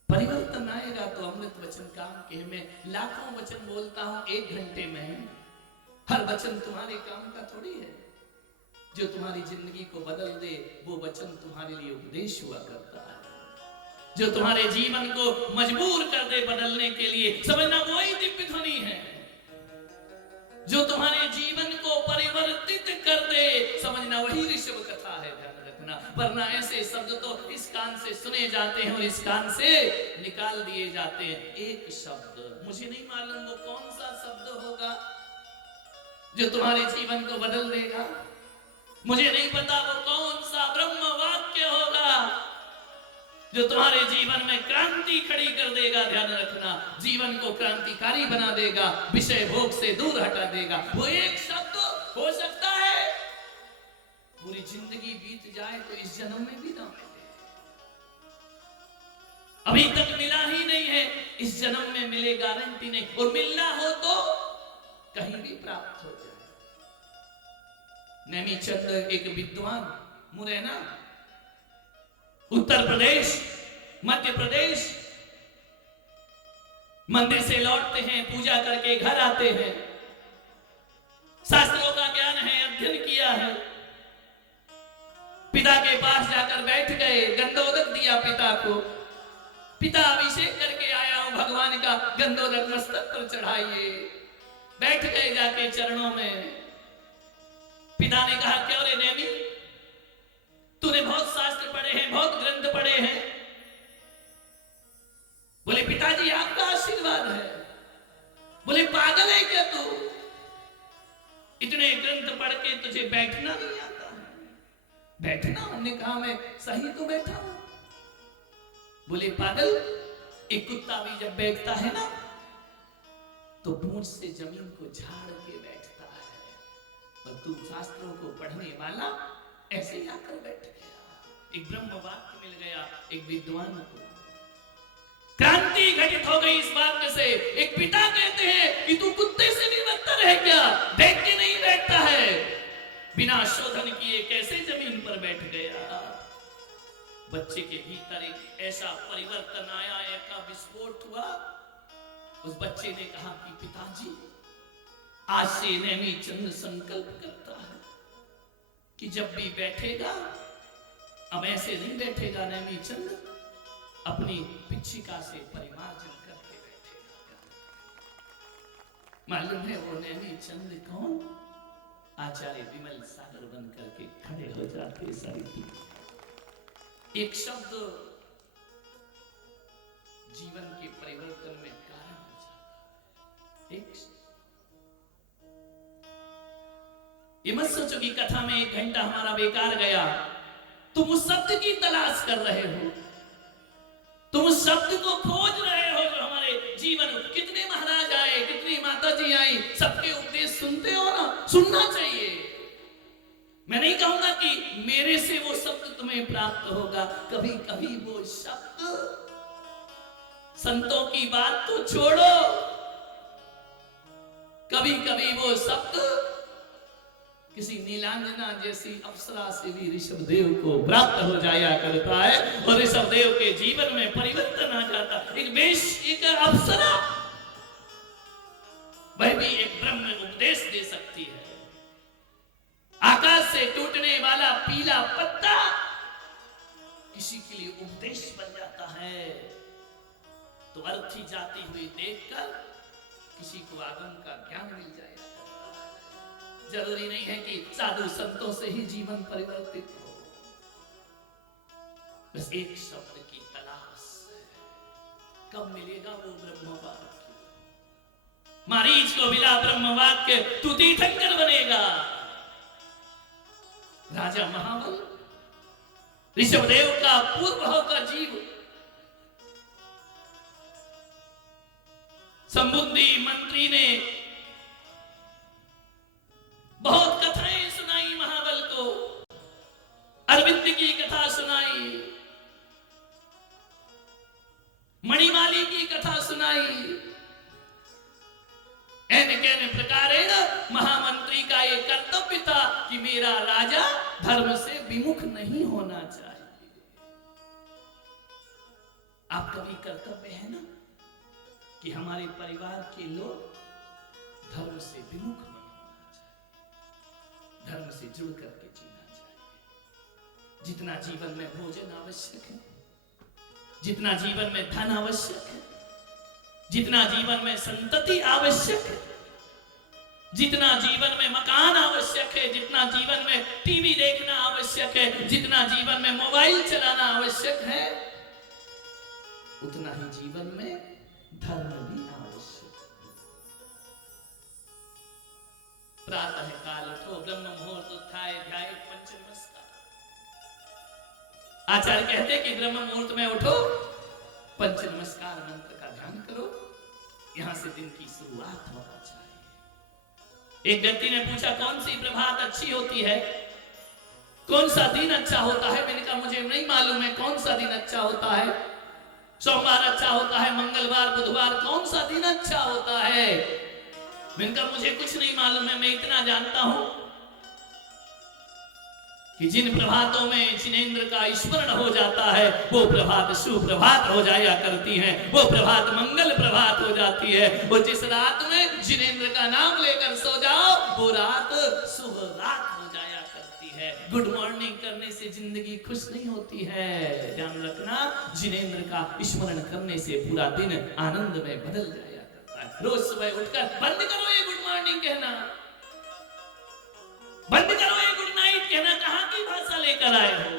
परिवर्तन आएगा तो अमृत वचन काम के। मैं लाखों वचन बोलता हूं 1 घंटे में, हर वचन तुम्हारे काम का थोड़ी है। जो तुम्हारी जिंदगी को बदल दे वो वचन तुम्हारे लिए उपदेश हुआ करता है। जो तुम्हारे जीवन को मजबूर कर दे बदलने के लिए, समझना वही दिव्य ध्वनि है। जो तुम्हारे जीवन को परिवर्तित कर दे, समझना वही ऋषभ कथा है। ध्यान रखना, रखना, वरना ऐसे शब्द तो इस कान से सुने जाते हैं और इस कान से निकाल दिए जाते हैं। एक शब्द, मुझे नहीं मालूम वो कौन सा शब्द होगा जो तुम्हारे जीवन को बदल देगा। मुझे नहीं पता वो कौन सा ब्रह्म वाक्य होगा जो तुम्हारे जीवन में क्रांति खड़ी कर देगा। ध्यान रखना, जीवन को क्रांतिकारी बना देगा, विषय भोग से दूर हटा देगा। वो एक शब्द हो सकता है पूरी जिंदगी बीत जाए तो इस जन्म में भी ना मिले, अभी तक मिला ही नहीं है, इस जन्म में मिले गारंटी नहीं, और मिलना हो तो कहीं भी प्राप्त हो जाए। नेमीचंद एक विद्वान, मुरैना, उत्तर प्रदेश, मध्य प्रदेश, मंदिर से लौटते हैं, पूजा करके घर आते हैं, शास्त्रों का ज्ञान है, अध्ययन किया है, पिता के पास जाकर बैठ गए, गंधोदक दिया पिता को, पिता अभिषेक करके आया हूं भगवान का, गंधोदक मस्तक पर चढ़ाइए। बैठ गए जाके चरणों में। पिता ने कहा, क्यों रे नेमी, तूने बहुत शास्त्र पढ़े हैं, बहुत ग्रंथ पढ़े हैं। बोले पिताजी आपका आशीर्वाद है। बोले पागल है क्या तू, इतने ग्रंथ पढ़ के तुझे बैठना नहीं आता है? बैठना? हमने कहा मैं सही तो बैठा हूं। बोले पागल, एक कुत्ता भी जब बैठता है ना तो पूंछ से जमीन को झाड़ के बैठता है, और तू शास्त्रों को पढ़ने वाला ऐसे ही आकर बैठ गया। एक ब्रह्म वाक्य मिल गया एक विद्वान को, क्रांति घटित हो गई इस वाक्य से। एक पिता कहते हैं कि तू कुत्ते से भी बदतर है क्या, देख के नहीं बैठता है, बिना शोधन किए कैसे जमीन पर बैठ गया। बच्चे के भीतर एक ऐसा परिवर्तन आया, एक विस्फोट हुआ। उस बच्चे ने कहा कि पिताजी, आज से नेमीचंद संकल्प करता है कि जब भी बैठेगा, अब ऐसे नहीं बैठेगा नेमीचंद, अपनी पिच्छिका से परिमार्जन करके बैठेगा। मालूम है वो नेमीचंद कौन? आचार्य विमल सागर बन करके खड़े हो जाते सारी। एक शब्द जीवन के परिवर्तन में कारण हो जाता। एक ये मत सोचो कि कथा में 1 घंटा हमारा बेकार गया। तुम उस शब्द की तलाश कर रहे हो, तुम उस शब्द को खोज रहे हो जो हमारे जीवन। कितने महाराज आए, कितनी माता जी आई, सबके उपदेश सुनते हो ना, सुनना चाहिए। मैं नहीं कहूंगा कि मेरे से वो शब्द तुम्हें प्राप्त होगा, कभी कभी वो शब्द, संतों की बात तो छोड़ो, कभी कभी वो शब्द किसी नीलांजना जैसी अप्सरा से भी ऋषभदेव को प्राप्त हो जाया करता है, और ऋषभदेव के जीवन में परिवर्तन आ जाता। एक अप्सरा वह भी एक ब्रह्म उपदेश दे सकती है। आकाश से टूटने वाला पीला पत्ता किसी के लिए उपदेश बन जाता है, तो अर्थी जाती हुई देखकर किसी को आगम का ज्ञान मिल जाएगा। जरूरी नहीं है कि साधु संतों से ही जीवन परिवर्तित हो, बस एक शब्द की तलाश। कब मिलेगा वो ब्रह्म वाक्य? मारीच को मिला ब्रह्म वाक्य, तू तीर्थंकर बनेगा। राजा महाबल, ऋषभदेव का पूर्व होकर जीव, संबुद्धि मंत्री ने बहुत कथाएं सुनाई महाबल को, अरविंद की कथा सुनाई, मणिमाली की कथा सुनाई। ऐन प्रकारेण महामंत्री का ये कर्तव्य था कि मेरा राजा धर्म से विमुख नहीं होना चाहिए। आपका भी कर्तव्य है ना कि हमारे परिवार के लोग धर्म से विमुख नहीं होना चाहिए, धर्म से जुड़ करके जीना चाहिए। जितना जीवन में भोजन आवश्यक है, जितना जीवन में धन आवश्यक है, जितना जीवन में संतति आवश्यक है, जितना जीवन में मकान आवश्यक है, जितना जीवन में टीवी देखना आवश्यक है, जितना जीवन में मोबाइल चलाना आवश्यक है, उतना ही जीवन में धर्म भी आवश्यक है। प्रातः काल उठो, ब्रह्म मुहूर्त उत्थाय ध्याय पंच नमस्कार। आचार्य कहते कि ब्रह्म मुहूर्त में उठो, पंच नमस्कार मंत्र का ध्यान करो, यहां से दिन की शुरुआत होना चाहिए। एक व्यक्ति ने पूछा कौन सी प्रभात अच्छी होती है, कौन सा दिन अच्छा होता है? मैंने कहा मुझे नहीं मालूम है कौन सा दिन अच्छा होता है। सोमवार अच्छा होता है, मंगलवार बुधवार, कौन सा दिन अच्छा होता है? मैंने कहा मुझे कुछ नहीं मालूम है, मैं इतना जानता हूं कि जिन प्रभातों में जिनेंद्र का स्मरण हो जाता है वो प्रभात सुप्रभात हो जाया करती हैं, वो प्रभात मंगल प्रभात हो जाती है। वो जिस रात में जिनेंद्र का नाम लेकर सो जाओ वो रात शुभ रात हो जाया करती है। गुड मॉर्निंग करने से जिंदगी खुश नहीं होती है, ध्यान रखना। जिनेंद्र का स्मरण करने से पूरा दिन आनंद में बदल जाया करता है। रोज सुबह उठकर बंद करो ये गुड मॉर्निंग कहना, बंद करो ये गुड नाइट कहना। कहां की भाषा लेकर आए हो?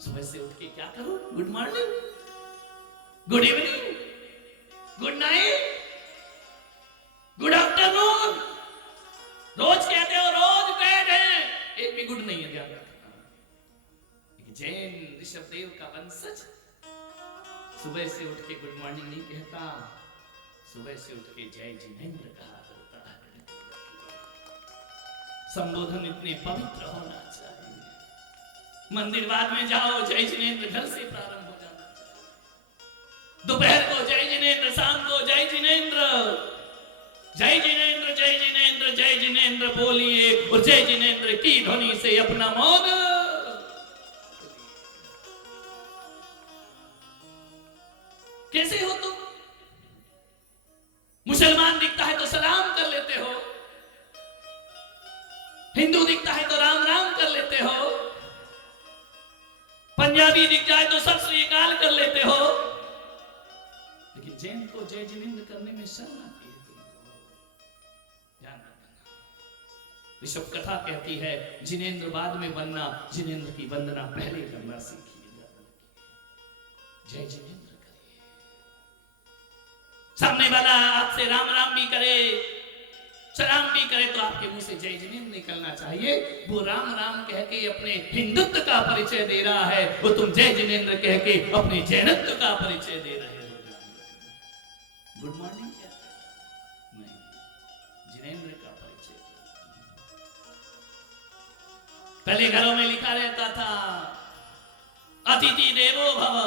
सुबह से उठ के क्या करो? Good morning, good evening, good night, good afternoon, रोज कहते हो, रोज बैड है, एक भी गुड नहीं है, ध्यान रखना। जैन ऋषभदेव का वंशज सुबह से उठ के गुड मॉर्निंग नहीं कहता, सुबह से उठ के जय जिनेंद्र कहा करता है। संबोधन इतने पवित्र होना चाहिए। मंदिर बाद में जाओ, जय जिनेंद्र घर से प्रारंभ हो जाना चाहिए। दोपहर को जय जिनेंद्र, शाम को जय जिनेंद्र, जय जिनेंद्र, जय जिनेंद्र, जय जिनेंद्र बोलिए और जय जिनेंद्र की ध्वनि से अपना मौन। कैसे हो तुम? मुसलमान दिखता है तो सलाम कर लेते हो, हिंदू दिखता है तो राम राम कर लेते हो, पंजाबी दिख जाए तो सत श्री अकाल कर लेते हो, लेकिन जैन को जय जिनेंद्र करने में शर्म आती है। तुमको ध्यान रखना। ऋषभ कथा कहती है जिनेंद्र बाद में बनना, जिनेंद्र की वंदना पहले करना सीखिए। जय जिनेंद्र करिए, सामने वाला आपसे राम राम भी करे, सलाम भी करे तो आपके मुंह से जय जिनेंद्र निकलना चाहिए। वो राम राम कह के अपने हिंदुत्व का परिचय दे रहा है, वो तुम जय जिनेंद्र कह के अपने जैनत्व का परिचय दे रहे हो। गुड मॉर्निंग क्या नहीं, जिनेंद्र का परिचय। पहले घरों में लिखा रहता था अतिथि देवो भव,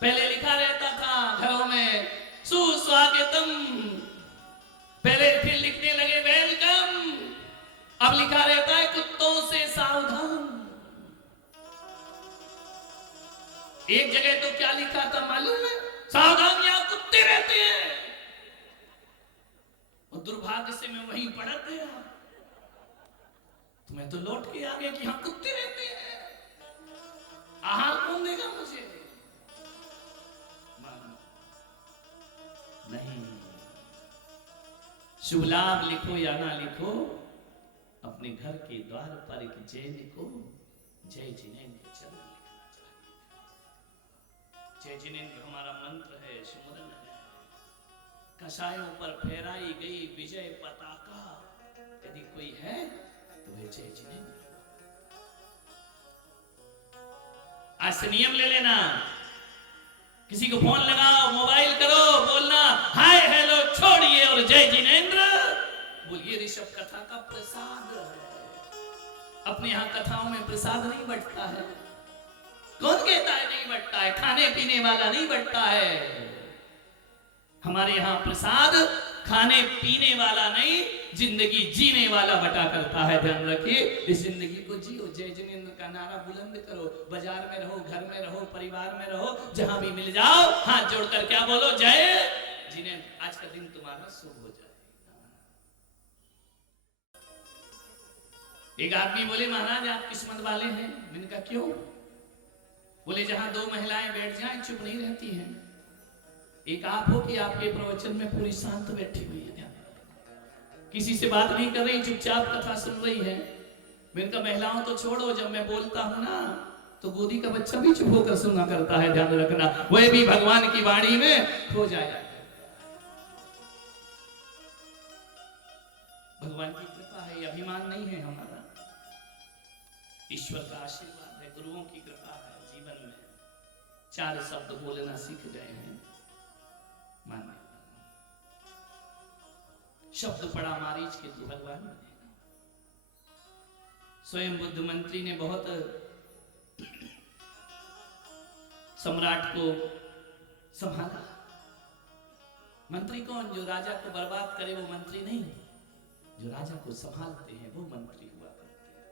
पहले लिखा रहता था घरों में सुस्वागतम, पहले फिर लिखने लगे वेलकम, अब लिखा रहता है कुत्तों से सावधान। एक जगह तो क्या लिखा था मालूम है? सावधान यहां कुत्ते रहते हैं। और दुर्भाग्य से मैं वहीं पड़क गया, तो मैं तो लौट के आ गया कि यहां कुत्ते रहते हैं, आहार कौन देगा मुझे? नहीं, शुभ लाभ लिखो या ना लिखो, अपने घर के द्वार पर एक जैन को जय जिनेंद्र चरण लिखना चाहिए। जय जिनेंद्र हमारा मंत्र है, सुमरन है। कसायों पर फहराई गई विजय पताका, यदि कोई है तो वह जय जिनेंद्र। आज से नियम ले लेना, किसी को फोन लगाओ, मोबाइल करो, बोलना हाय हेलो छोड़िए और जय जिनेंद्र बोलिए। ऋषभ कथा का प्रसाद है। अपने यहां कथाओं में प्रसाद नहीं बंटता है। कौन कहता है नहीं बंटता है? खाने पीने वाला नहीं बंटता है। हमारे यहां प्रसाद खाने पीने वाला नहीं, जिंदगी जीने वाला बटा करता है। ध्यान रखिए, इस जिंदगी को जियो। जय जिनेंद्र का नारा बुलंद करो, बाजार में रहो, घर में रहो, परिवार में रहो, जहां भी मिल जाओ हाथ जोड़कर क्या बोलो? जय जिनेंद्र। आज का दिन तुम्हारा शुभ हो जाए। एक आदमी बोले महाराज आप किस्मत वाले हैं। मैंने कहा क्यों? बोले जहां दो महिलाएं बैठ जाएं चुप नहीं रहती हैं, एक आप हो कि आपके प्रवचन में पूरी शांत बैठी हुई है, किसी से बात नहीं कर रही, चुपचाप कथा सुन रही है। मैंने कहा महिलाओं तो छोड़ो, जब मैं बोलता हूं ना तो गोदी का बच्चा भी चुप होकर सुना करता है, ध्यान रखना, वह भी भगवान की वाणी में खो जाया। भगवान की कृपा है, अभिमान नहीं है हमारा, ईश्वर का आशीर्वाद है, गुरुओं की कृपा है। जीवन में 4 शब्द बोलना सीख गए हैं, मान्य शब्द पड़ा मारीच के तू भगवान बनेगा। स्वयं बुद्ध मंत्री ने बहुत सम्राट को संभाला। मंत्री कौन? जो राजा को बर्बाद करे वो मंत्री नहीं, जो राजा को संभालते हैं वो मंत्री हुआ करते हैं।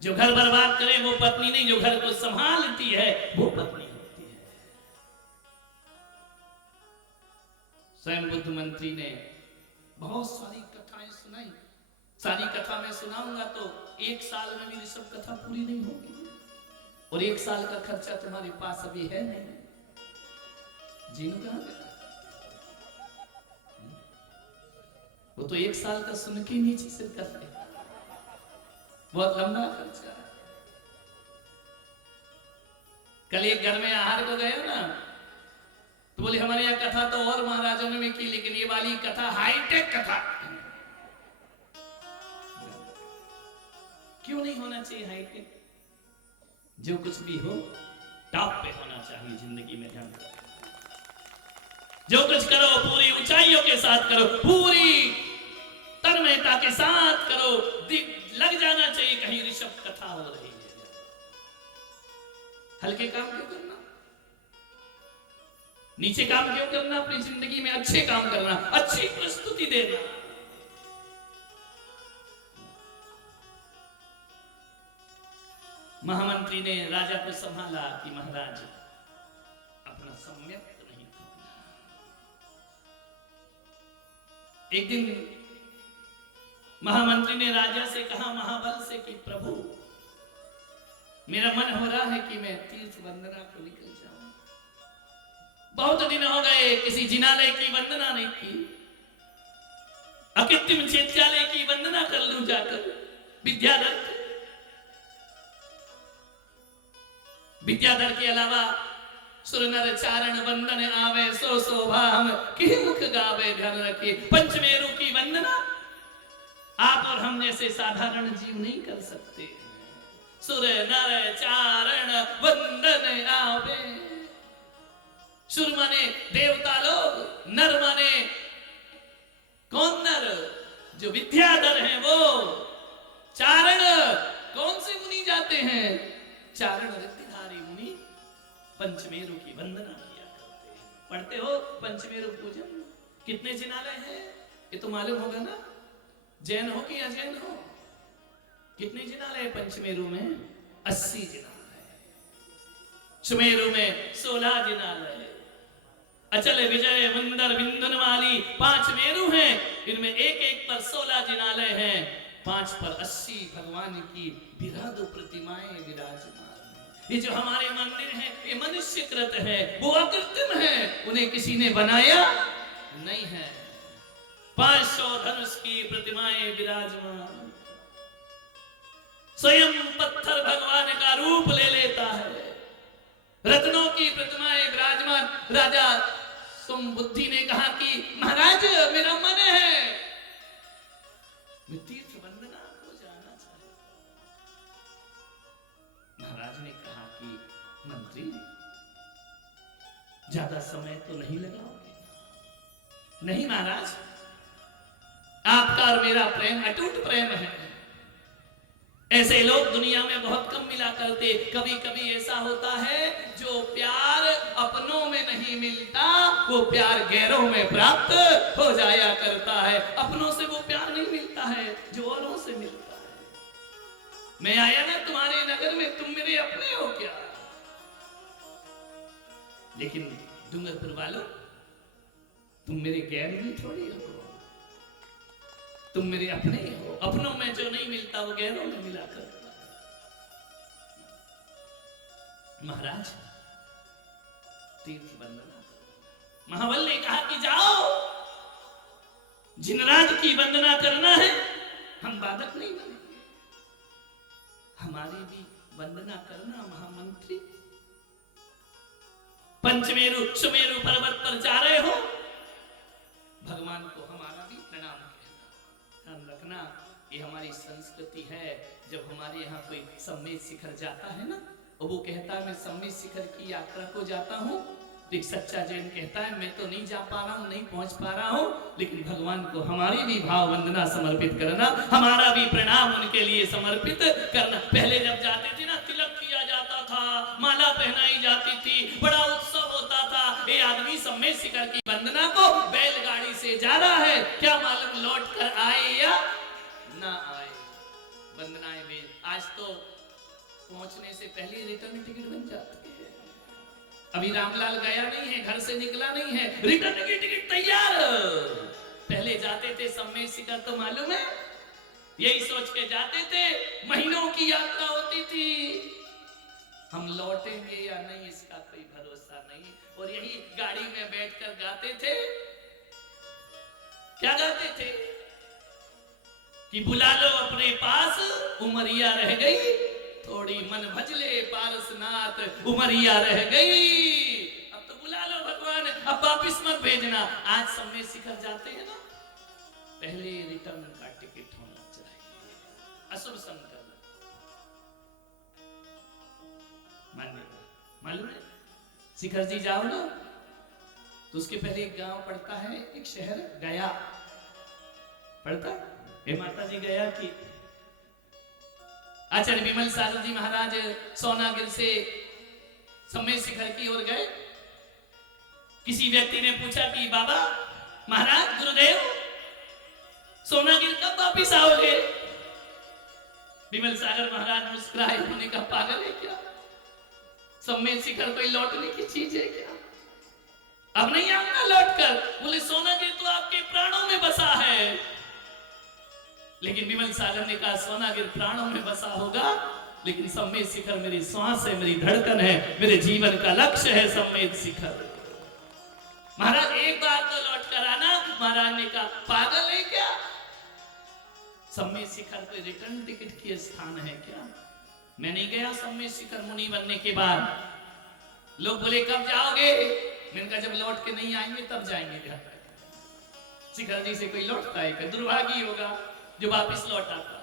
जो घर बर्बाद करे वो पत्नी नहीं, जो घर को संभालती है वो पत्नी होती है। स्वयं बुद्ध मंत्री ने बहुत सारी कथाएं सुनाई। सारी कथा मैं सुनाऊंगा तो 1 साल में भी सब कथा पूरी नहीं होगी, और 1 साल का खर्चा तुम्हारे पास अभी है नहीं। जीन कहां गया? वो तो 1 साल का सुन के नीचे सिर कर ले, बहुत लंबा खर्चा है। कल एक घर में आहार को गए ना, तो बोले हमारे यहाँ कथा तो और महाराजों ने की, लेकिन ये वाली कथा हाईटेक कथा। क्यों नहीं होना चाहिए हाईटेक? जो कुछ भी हो टॉप पे होना चाहिए जिंदगी में। ध्यान करो, जो कुछ करो पूरी ऊंचाइयों के साथ करो, पूरी तन्मयता के साथ करो। लग जाना चाहिए कहीं ऋषभ कथा हो रही है। हल्के काम क्यों करना, नीचे काम क्यों करना? अपनी जिंदगी में अच्छे काम करना, अच्छी प्रस्तुति देना। महामंत्री ने राजा को संभाला कि महाराज अपना सम्यक नहीं खोना। एक दिन महामंत्री ने राजा से कहा, महाबल से, कि प्रभु मेरा मन हो रहा है कि मैं तीर्थ वंदना को निकल जाऊं। बहुत दिन हो गए किसी जिनालय की वंदना नहीं की, अकृत्रिम चैत्यालय की वंदना कर लूं जाकर। विद्याधर के अलावा सुर नर चारण वंदन आवे, सो शोभा हम कि मुख गावे। ध्यान रखिए, पंचमेरु की वंदना आप और हम जैसे साधारण जीव नहीं कर सकते। सुर नर चारण वंदन आवे। सुर माने देवता लोग, नर माने कौन नर? जो विद्याधर हैं वो। चारण कौन से मुनि जाते हैं? चारण रिद्धिधारी मुनि पंचमेरु की वंदना किया करते हैं। पढ़ते हो पंचमेरु पूजन? कितने जिनालय हैं ये तो मालूम होगा ना, जैन हो कि अजैन हो? कितने जिनालय पंचमेरु में? 80 जिनालय। सुमेरु में 16 जिनालय। अचल विजय मंदर बिंदुनवाली 5 मेरु हैं, इनमें एक एक पर 16 जिनालय हैं। 5 पर 80 भगवान की बिरादु प्रतिमाएं विराजमान। ये जो हमारे मंदिर हैं ये मनुष्यकृत है, वो अकृत्रिम है, उन्हें किसी ने बनाया नहीं है। 500 धनुष की प्रतिमाएं विराजमान। स्वयं पत्थर भगवान का रूप ले लेता है। रत्नों की प्रतिमाएं विराजमान। राजा सुमबुद्धि ने कहा कि महाराज मेरा मन है मैं तीर्थ वंदना को जाना चाहता। महाराज ने कहा कि मंत्री ज्यादा समय तो नहीं लगाओगे? नहीं महाराज, आपका और मेरा प्रेम अटूट प्रेम है। ऐसे लोग दुनिया में बहुत कम मिला करते। कभी कभी ऐसा होता है जो प्यार अपनों में नहीं मिलता वो प्यार गैरों में प्राप्त हो जाया करता है। अपनों से वो प्यार नहीं मिलता है जो औरों से मिलता है। मैं आया ना तुम्हारे नगर में, तुम मेरे अपने हो क्या? लेकिन डूंगरपुर वालों, तुम मेरे गैर भी थोड़ी हो, तुम मेरे अपने हो। अपनों में जो नहीं मिलता वो गैरों में मिला करता है। महाराज तीर्थ वंदना करो। महाबल ने कहा कि जाओ, जिनराज की वंदना करना है, हम बाधक नहीं बनेंगे। हमारी भी वंदना करना महामंत्री। पंचमेरु सुमेरु पर्वत पर जा रहे हो, भगवान को हमारा भी प्रणाम कहना। ध्यान रखना, ये हमारी संस्कृति है। जब हमारे यहाँ कोई सम्मेद शिखर जाता है ना, और वो कहता है मैं सम्मेद शिखर की यात्रा को जाता हूँ, तो एक सच्चा जैन कहता है मैं तो नहीं जा पा रहा हूँ, नहीं पहुंच पा रहा हूँ, लेकिन भगवान को हमारी भी भाव वंदना समर्पित करना, हमारा भी प्रणाम उनके लिए समर्पित करना। पहले जब जाते थे ना, तिलक किया जाता था, माला पहनाई जाती थी, बड़ा उत्सव होता था। ये आदमी सम्मेद शिखर की वंदना को बैलगाड़ी से जा रहा है, क्या मालूम लौट कर आए या ना आए। वंदनाएं वे आज तो पहुंचने से पहले रिटर्न टिकट बन जाती है। अभी रामलाल गया नहीं है, घर से निकला नहीं है, रिटर्न की टिकट तैयार। पहले जाते थे सम्मेद शिखर तो मालूम है, यही सोच के जाते थे, महीनों की यात्रा होती थी, हम लौटेंगे या नहीं इसका कोई भरोसा नहीं। और यही गाड़ी में बैठकर गाते थे, क्या गाते थे कि बुला लो अपने पास उमरिया रह गई, थोड़ी मन भजले पारसनाथ उमरिया रह गई। अब तो बुला लो भगवान, अब वापिस मत भेजना। आज सम्मेद शिखर जाते हैं ना, पहले रिटर्न का टिकट होना चाहिए। अशुभ संकल्प मालूम है, शिखर जी जाओ ना, तो उसके पहले एक गांव पड़ता है, एक शहर गया पड़ता है। हे माता जी गया की आचार्य विमल सागर जी महाराज सोनागिर से सम्मेद शिखर की ओर गए। किसी व्यक्ति ने पूछा कि बाबा महाराज गुरुदेव सोनागिर कब वापिस आओगे? विमल सागर महाराज मुस्कुराए, होने का पागल है क्या? सम्मेद शिखर कोई लौटने की चीज है क्या? अब नहीं आऊंगा लौट कर। बोले सोनागिर तो आपके प्राणों में बसा है। लेकिन विमल सागर ने कहा सोनागिर प्राणों में बसा होगा, लेकिन सम्मेद शिखर मेरी श्वास है, मेरी धड़कन है, मेरे जीवन का लक्ष्य है सम्मेद शिखर। महाराज एक बार तो लौट कर आना। महाराज ने कहा पागल है क्या? सम्मेद शिखर कोई रिटर्न टिकट की स्थान है क्या? मैं नहीं गया सम्मेद शिखर मुनि बनने के बाद। लोग बोले कब जाओगे? मैंने कहा जब लौट के नहीं आएंगे तब जाएंगे घर। शिखर जी से कोई लौटता है? दुर्भागी होगा जो वापिस लौट आता है।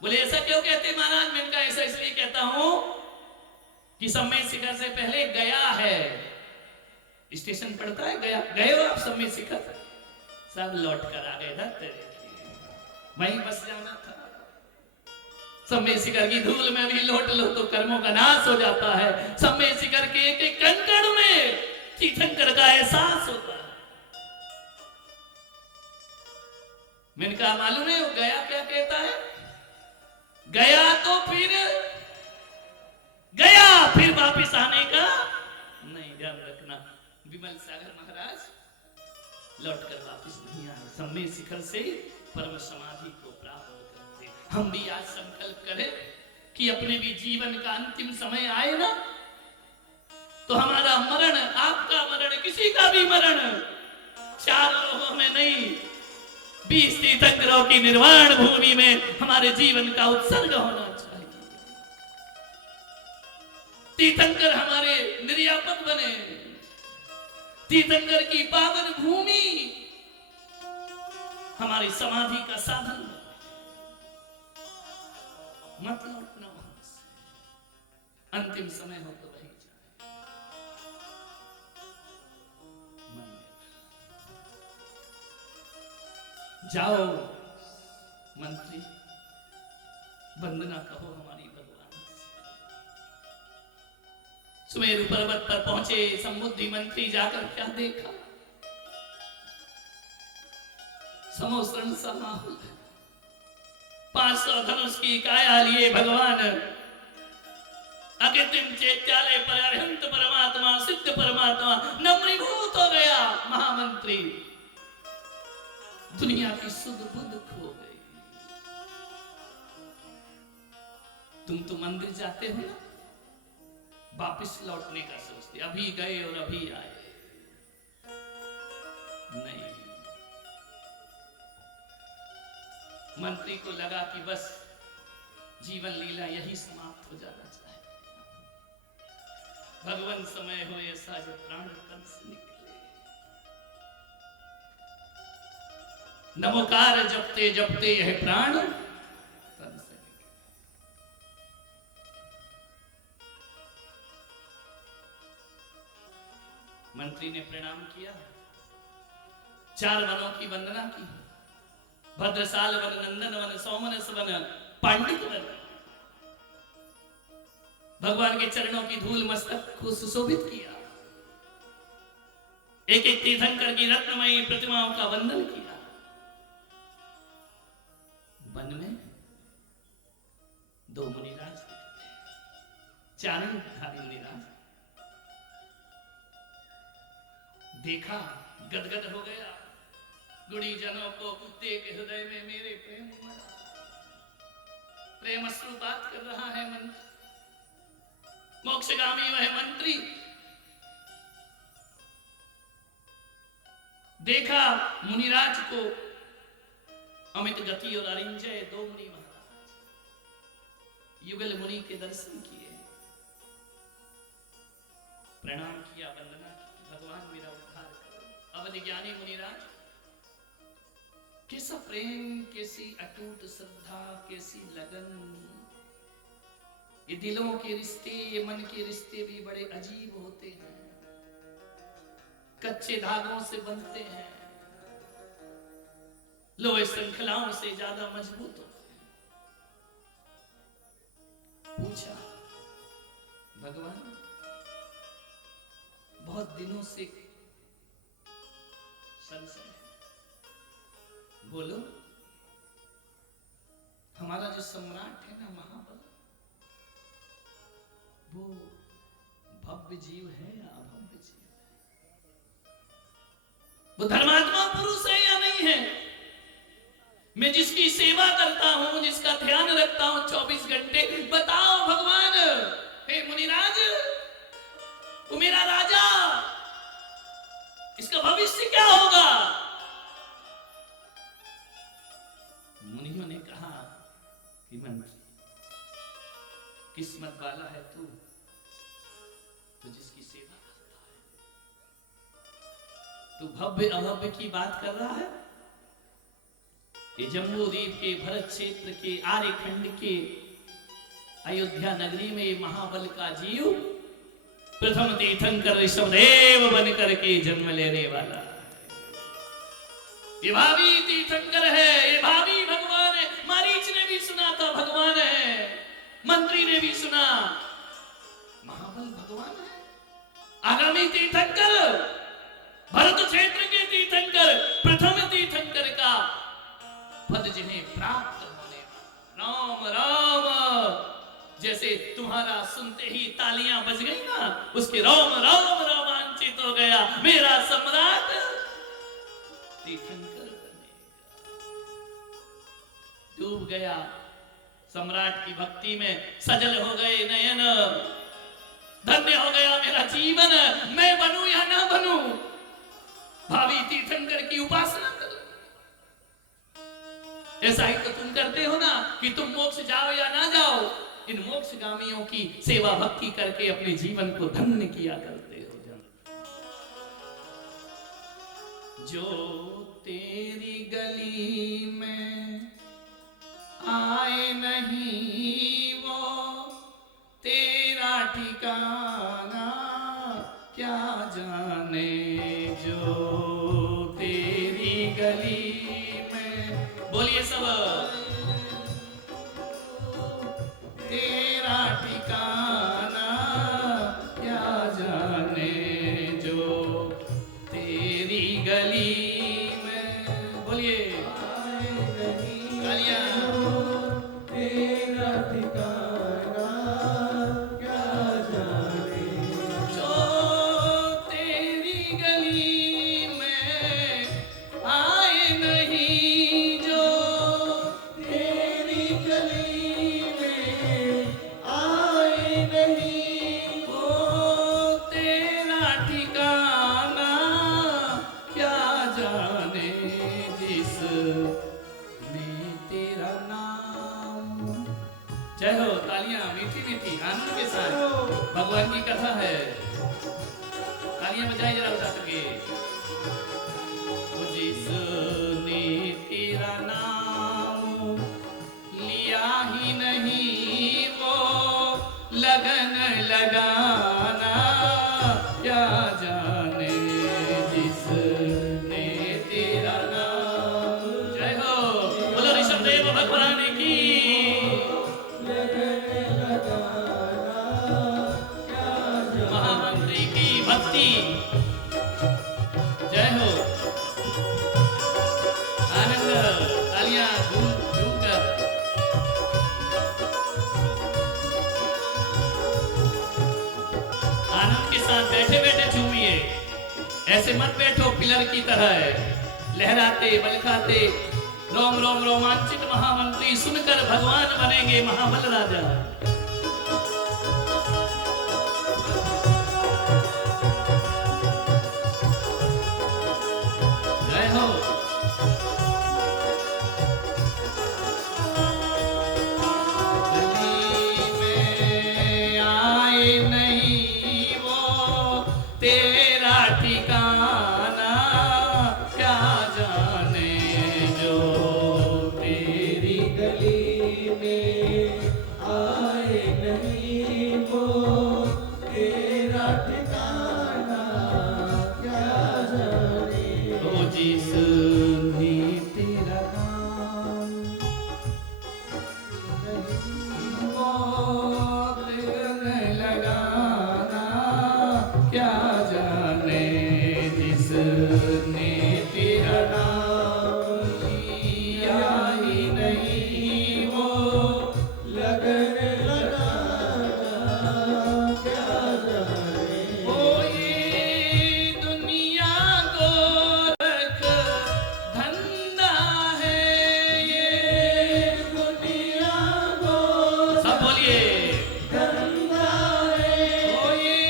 बोले ऐसा क्यों कहते महाराज? मैंने कहा ऐसा इसलिए कहता हूं कि सम्मेद शिखर से पहले गया है, स्टेशन पड़ता है गया। गए हो आप सम्मेद शिखर? सब लौट कर आ गए, वहीं बस जाना था। सम्मेद शिखर की धूल में भी लौट लो तो कर्मों का नाश हो जाता है। सम्मेद शिखर के एक एक कंकड़ में तीर्थंकर का एहसास होता है। मैंने कहा मालूम है वो गया क्या कहता है? गया तो फिर वापिस आने का नहीं। ध्यान रखना, विमल सागर महाराज लौट कर वापिस नहीं आए, सम्मेद शिखर से परम समाधि को प्राप्त करते। हम भी आज संकल्प करें कि अपने भी जीवन का अंतिम समय आए ना, तो हमारा मरण, आपका मरण, किसी का भी मरण, चार लोगों में नहीं, 20 तीर्थंकरों की निर्वाण भूमि में हमारे जीवन का उत्सर्ग होना चाहिए। तीर्थंकर हमारे निर्यापक बने, तीर्थंकर की पावन भूमि हमारी समाधि का साधन। मत लौटना वहां से, अंतिम समय हो तो वही जाओ। मंत्री वंदना कहो हमारी भगवान से। सुमेरु पर्वत पर पहुंचे समुद्री मंत्री, जाकर क्या देखा? समोसरण सा माहौल है। 500 धनुष की काया लिए भगवान अकृत्रिम चैत्यालय पर अरहंत परमात्मा, सिद्ध परमात्मा नम्रीभूत हो गया। महामंत्री दुनिया की सुध बुध खो गई। तुम तो मंदिर जाते हो ना, वापिस लौटने का सोचते, अभी गए और अभी आए। नहीं, मंत्री को लगा कि बस जीवन लीला यही समाप्त हो जाना चाहिए। भगवान समय हो ऐसा जो प्राण तन से निकले। नमोकार जपते जपते यह प्राण तन से निकले। मंत्री ने प्रणाम किया, 4 वनों की वंदना की। भद्रसाल वन, नंदन वन, सौमनस वन, पांडित वन। भगवान के चरणों की धूल मस्तक को सुशोभित किया। एक एक तीर्थंकर की रत्नमयी प्रतिमाओं का वंदन किया। वन में 2 मुनिराज चारणधारी मुनिराज देखा, गदगद हो गया। गुणी जनों को देख हृदय में मेरे प्रेम उमड़ा। प्रेम अश्रुपात कर रहा है मंत्री, मोक्षगामी वह मंत्री। देखा मुनिराज को, अमित गति और अरिंजय 2 मुनि महाराज, युगल मुनि के दर्शन किए, प्रणाम किया, वंदना की। भगवान मेरा उद्धार करो। अवधि ज्ञानी मुनिराज, कैसा प्रेम, कैसी अटूट श्रद्धा, कैसी लगन। ये दिलों के रिश्ते, ये मन के रिश्ते भी बड़े अजीब होते हैं, कच्चे धागों से बनते हैं, लोहे श्रृंखलाओं से ज्यादा मजबूत होते हैं। पूछा, भगवान बहुत दिनों से संशय है, बोलो। हमारा जो सम्राट है ना महाबल, वो भव्य जीव है या अभव्य जीव है? वो धर्मात्मा पुरुष है या नहीं है? मैं जिसकी सेवा करता हूं, जिसका ध्यान रखता हूं 24 घंटे, बताओ भगवान। हे मुनिराज, वो मेरा राजा, इसका भविष्य क्या होगा? मुनियों ने कहा कि मंत्री, किस्मत वाला है तू, तो जिसकी सेवा करता है। तू भव्य अभव्य की बात कर रहा है? ये जम्बूद्वीप के भरत क्षेत्र के आर्यखंड के अयोध्या नगरी में ये महाबल का जीव प्रथम तीर्थंकर ऋषभदेव बनकर के जन्म लेने वाला है। ये भावी तीर्थंकर है, ये भावी भगवान है। मारीच ने भी सुना था भगवान है, मंत्री ने भी सुना महाबल भगवान है। आगामी तीर्थंकर, भरत क्षेत्र के तीर्थंकर, प्रथम तीर्थंकर का पद जिन्हें प्राप्त होने, राम राम। जैसे तुम्हारा सुनते ही तालियां बज गई ना, उसके राम राम रोमांचित हो गया। मेरा सम्राट तीर्थंकर बनेगा। डूब गया सम्राट की भक्ति में, सजल हो गए नयन। धन्य हो गया मेरा जीवन, मैं बनूं या ना बनूं, भावी तीर्थंकर की उपासना करूं। ऐसा ही तो तुम करते हो ना, कि तुम मोक्ष जाओ या ना जाओ, इन मोक्षगामियों की सेवा भक्ति करके अपने जीवन को धन्य किया करते हो। जो तेरी गली में आए नहीं, वो तेरा ठिकाना क्या जाने। जो तेरी गली में, बोलिए सब, तेरा ठिकाना क्या जाने। जो तेरी गली में, बोलिए जय हो। तालियां मीठी मीठी आनंद के साथ भगवान की कथा है। तालियां बजाई जरा उठा करके। जिसने तेरा नाम लिया ही नहीं वो लगन लगाना क्या जाने। जिसने तेरा नाम, जय हो बोलो ऋषभदेव भगवान की। महामंत्री की भक्ति, जय हो। आनंद, तालियां झूम झूम कर। आनंद के साथ बैठे बैठे झूमिए। ऐसे मत बैठो पिलर की तरह लहराते बलखाते। रोम रोम रोमांचित महामंत्री सुनकर भगवान बनेंगे महाबल राजा। जय हो। गली में आए नहीं वो तेरा ठिकाना क्या जाने। जो तेरी गली में आए नहीं वो तेरा ठिकाना क्या जाने। तो जिसने तेरा नाम लगाना क्या जाने। जिसने तेरा नाम लिया ही नहीं वो लगन लगाना क्या जाने। ओ ये दुनिया गोरख धंधा है। ये दुनिया गोरख, सब बोलिए धंधा है। ओ ये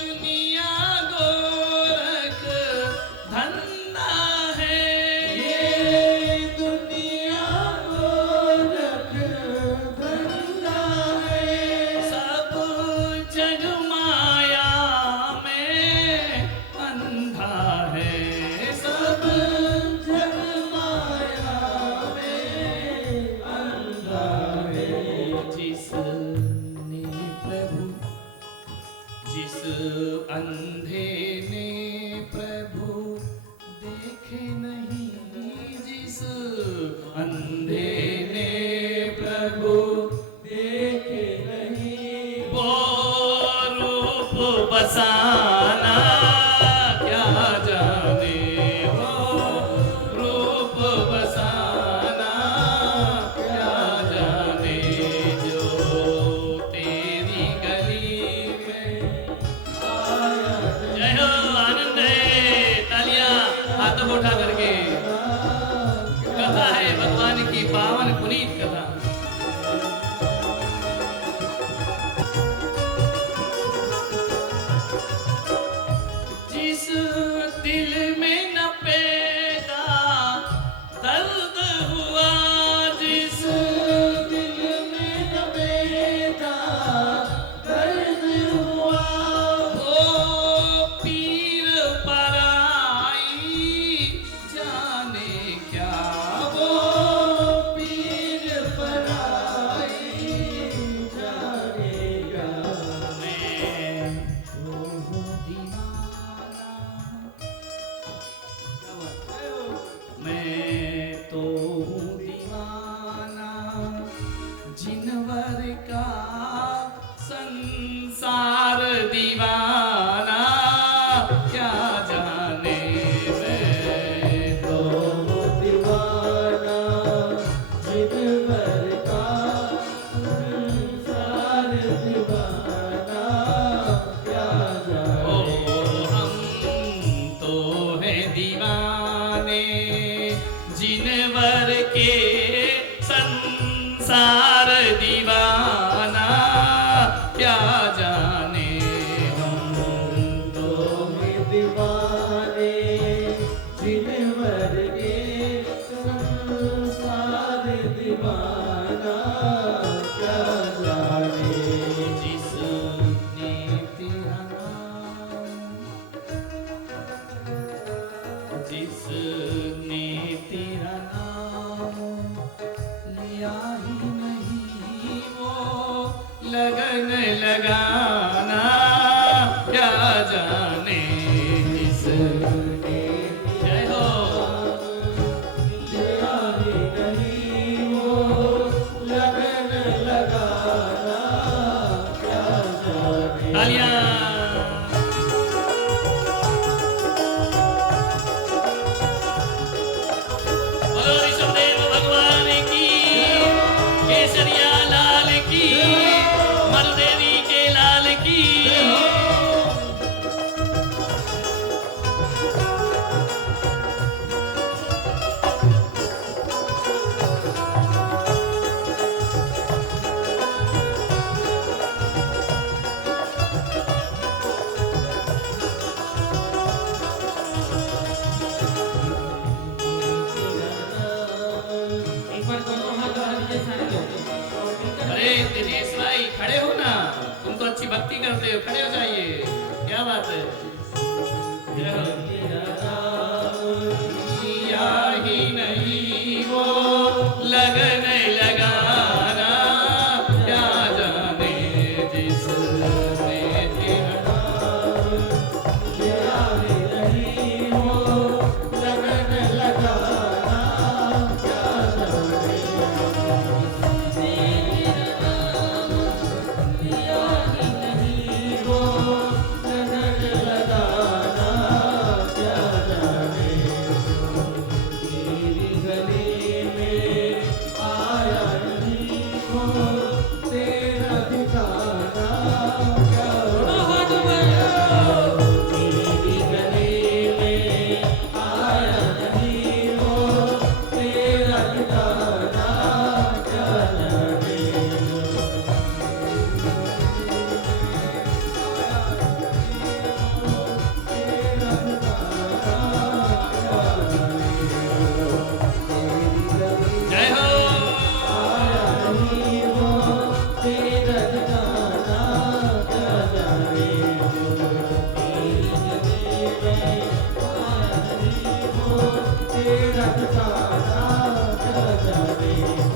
दुनिया गोरख धंधा है। ये दुनिया गोरख धंधा है। सब जग माया में अंधा है। सब जग माया में अंधा है। जिसने प्रभु, जिस अंधे ने प्रभु देखे नहीं। जिस अंधे ने प्रभु देखे नहीं वो रूप बसाना क्या जाने। वो रूप बसाना क्या जाने। जो तेरी गली में आया। जय हो। आनंद है। तालियां हाथों को उठा करके। कथा है भगवान की पावन पुनीत कथा। जिस दिल में न पैदा दर्द हुआ। जिस दिल में न पैदा दर्द हुआ वो पीर पराई जाने क्या। वो पीर पराई जाने क्या। मैं तो हूँ दीवाना। मैं तो हूँ दीवाना जिनवर का संसार दीवाना क्या जाने। मैं तो हूँ दीवाना जिनवर का संसार दीवाना क्या जाने। ओ हम तो हैं दीवाने जिनवर के संसार दीवाना क्या जाने। हम तो हैं दीवाने जिनवर के संसार दीवाना क्या दिनेश भाई खड़े हो ना, तुम तो अच्छी भक्ति करते हो, खड़े हो जाइए। क्या बात है। जय हो। या ही नहीं वो लगन लगाना, क्या जाने जिसने तेरा या ही नहीं वो लगन लगाना, क्या जाने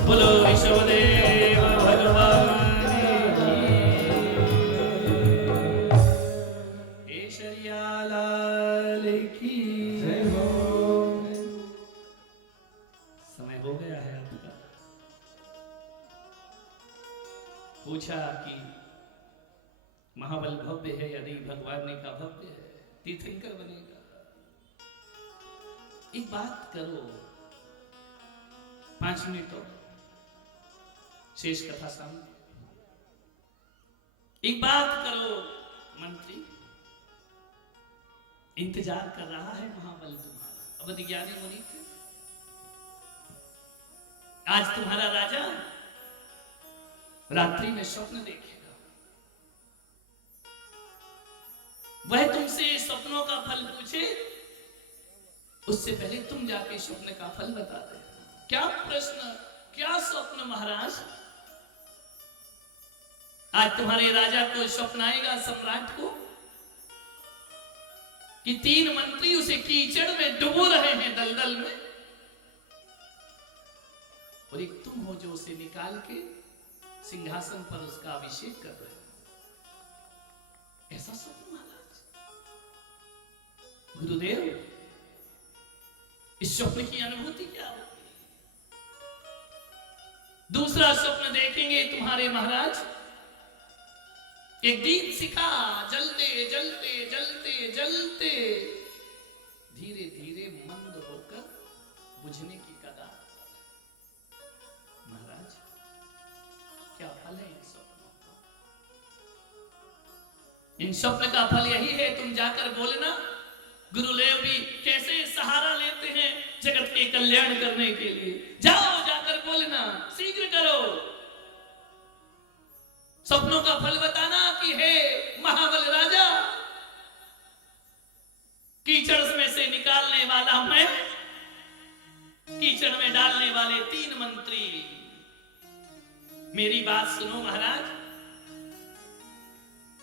बोलो विश्वदेव भगवान की। ऐश्वर्या लाल की जय हो। समय हो गया है आपका। पूछा कि महाबल भव्य है, यदि भगवान ने कहा भव्य है, तीर्थंकर बनेगा। एक बात करो, 5 मिनट तो शेष कथा सामने। एक बात करो मंत्री, इंतजार कर रहा है महाबल तुम्हारा। अब ज्ञानी मुनि थे, आज तुम्हारा राजा रात्रि में स्वप्न देखेगा। वह तुमसे स्वप्नों का फल पूछे, उससे पहले तुम जाके स्वप्न का फल बता दे। क्या प्रश्न, क्या स्वप्न महाराज? आज तुम्हारे राजा को स्वप्न आएगा, सम्राट को, कि 3 मंत्री उसे कीचड़ में डुबो रहे हैं, दलदल में, और एक तुम हो जो उसे निकाल के सिंहासन पर उसका अभिषेक कर रहे हो। ऐसा स्वप्न महाराज? गुरुदेव, इस स्वप्न की अनुभूति क्या होगी? दूसरा स्वप्न देखेंगे तुम्हारे महाराज, एक दीप शिखा जलते जलते जलते जलते धीरे धीरे मंद होकर बुझने की कगार। महाराज, क्या फल है इन स्वप्नों का? इन स्वप्न का फल यही है, तुम जाकर बोलना। गुरुदेव भी कैसे सहारा लेते हैं जगत के कल्याण करने के लिए। जाओ, जाकर बोलना, शीघ्र करो। स्वप्नों का फल बताना कि हे महाबल राजा, कीचड़ में से निकालने वाला मैं, कीचड़ में डालने वाले 3 मंत्री। मेरी बात सुनो महाराज,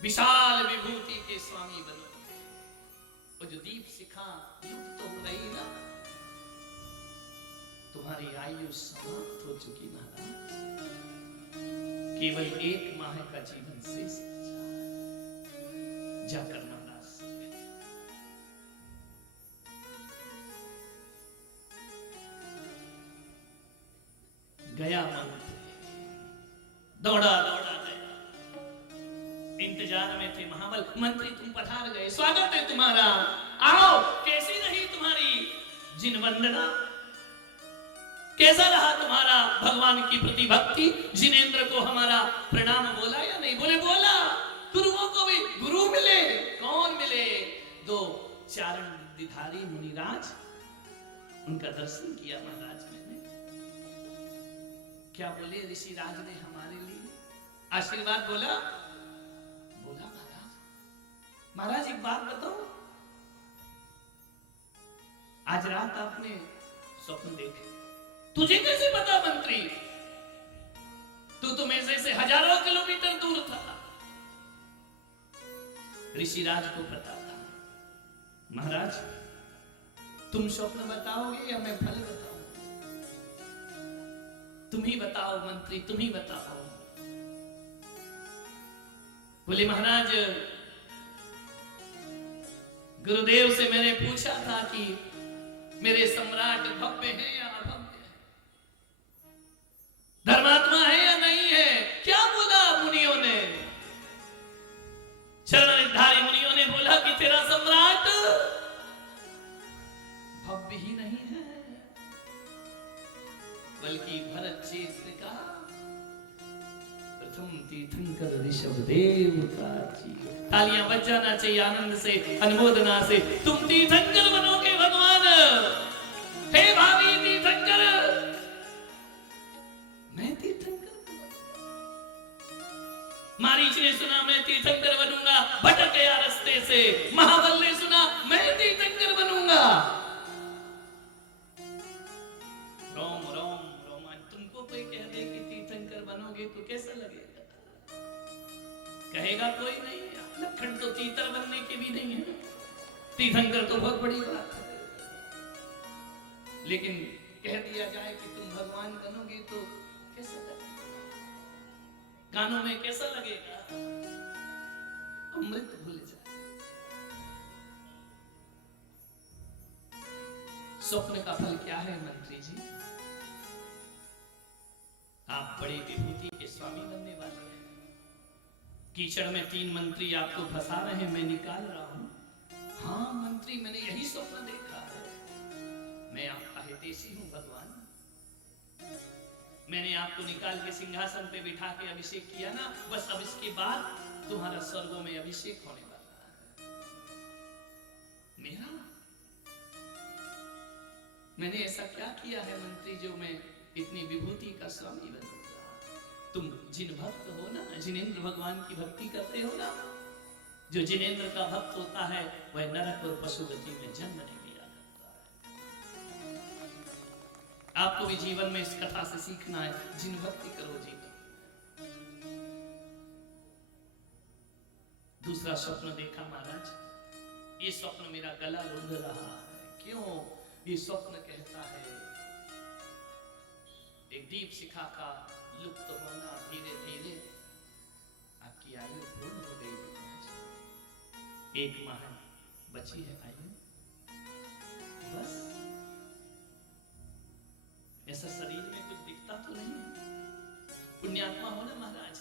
विशाल विभूति के स्वामी बनो। वो जो दीप शिखा लुप्त हो रही ना, तुम्हारी आयु समाप्त हो चुकी महाराज। केवल 1 माह का जीवन शेष जाकर महाराज गया मंत्री, दौड़ा दौड़ा गया। इंतजार में थे महाबल। मंत्री तुम पधार गए, स्वागत है तुम्हारा। आओ, कैसी रही तुम्हारी जिन वंदना? कैसा रहा तुम्हारा भगवान की प्रति भक्ति? जिनेंद्र को हमारा प्रणाम बोला या नहीं? बोले बोला। गुरुओं को भी गुरु मिले। कौन मिले? 2 चारण विद्याधारी मुनिराज, उनका दर्शन किया महाराज मैंने। क्या बोले ऋषि राज ने हमारे लिए? आशीर्वाद बोला? बोला महाराज। महाराज एक बात बताओ, आज रात आपने स्वप्न देखे, तुझे कैसे पता मंत्री? तू तो मेजे से हजारों किलोमीटर दूर था। ऋषिराज को पता था, महाराज तुम स्वप्न बताओगे या मैं फल बताऊं? तुम ही बताओ मंत्री, तुम ही बताओ। बोले महाराज, गुरुदेव से मैंने पूछा था कि मेरे सम्राट भव्य हैं या अभव्य हैं, धर्मात्मा है या नहीं है। क्या बोला मुनियों ने? शरणधारी मुनियों ने बोला कि तेरा सम्राट भव्य ही नहीं है, बल्कि भरत क्षेत्र का प्रथम तीर्थंकर ऋषभदेव का जी। तालियां बज जाना चाहिए आनंद से, अनुमोदना से। तुम तीर्थंकर बनोगे भगवान, हे भावी तीर्थंकर। मैं तीर्थंकर मारीच ने सुना मैं तीर्थंकर बनूंगा, भटक गया रास्ते से। महाबल ने सुना मैं तीर्थंकर बनूंगा। रोम रोम रोमान। तुमको कोई कह दे कि तीर्थंकर बनोगे तो कैसा लगेगा? कहेगा कोई नहीं, लखन तो तीतर बनने के भी नहीं है, तीर्थंकर तो बहुत बड़ी बात है। लेकिन कह दिया जाए कि तुम भगवान बनोगे तो कैसा लगेगा? गानों में कैसा लगेगा? अमृत भूल जाए। स्वप्न का फल क्या है मंत्री जी? आप बड़ी विभूति के स्वामी बनने वाले हैं। कीचड़ में 3 मंत्री आपको फंसा रहे हैं, मैं निकाल रहा हूं। हाँ मंत्री, मैंने यही स्वप्न देखा है। मैं आपका हितैषी हूं भगवान। मैंने आपको निकाल के सिंहासन पे बिठा के अभिषेक किया ना, बस अब इसके बाद तुम्हारा स्वर्गों में अभिषेक होने वाला है मेरा। मैंने ऐसा क्या किया है मंत्री जो मैं इतनी विभूति का स्वामी बनूंगा? तुम जिन भक्त हो ना, जिनेंद्र भगवान की भक्ति करते हो ना, जो जिनेंद्र का भक्त होता है वह नरक और पशुगति में जन्म नहीं लिया करता है। आपको भी जीवन में इस कथा से सीखना है, जिन भक्ति करो जीवन। दूसरा स्वप्न देखा महाराज, ये स्वप्न मेरा गला रुंध रहा है। क्यों? ये स्वप्न कहता है एक दीप शिखा का लुप्त होना, धीरे धीरे आपकी आयु पूर्ण हो गई। 1 माह बची है आयु, बस। ऐसा शरीर में कुछ दिखता तो नहीं। पुण्यात्मा हो ना महाराज,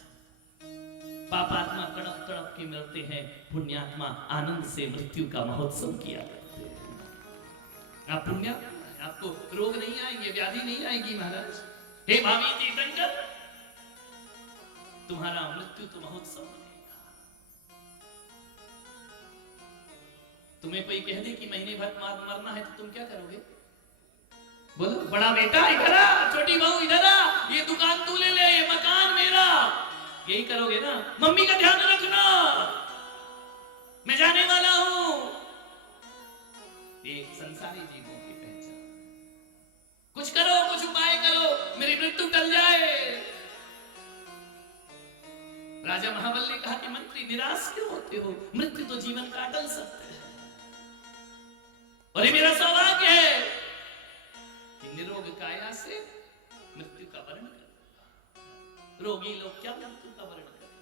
पापात्मा तड़प तड़प के मरते हैं, पुण्यात्मा आनंद से मृत्यु का महोत्सव किया करते हैं। आप पुण्यात्मा, आपको रोग नहीं आएंगे, व्याधि नहीं आएगी महाराज। हे भावी तीर्थंकर, तुम्हारा मृत्यु तो महोत्सव बनेगा। तुम्हें कोई कह दे कि महीने भर मरना है तो तुम क्या करोगे? बोलो, बड़ा बेटा इधर आ, छोटी बहू इधर आ, ये दुकान तू ले ले, ये मकान मेरा। यही करोगे ना? मम्मी का ध्यान रखना, मैं जाने वाला हूं। ये संसारी जीवों की पहचान। कुछ करो, कुछ उपाय करो, मेरी मृत्यु टल जाए। राजा महाबल ने कहा कि मंत्री निराश क्यों होते हो? मृत्यु तो जीवन का अटल सत्य है, और ये मेरा सौभाग्य है कि निरोग काया से मृत्यु का वर्ण करूंगा। रोगी लोग क्या मृत्यु का वर्ण करें?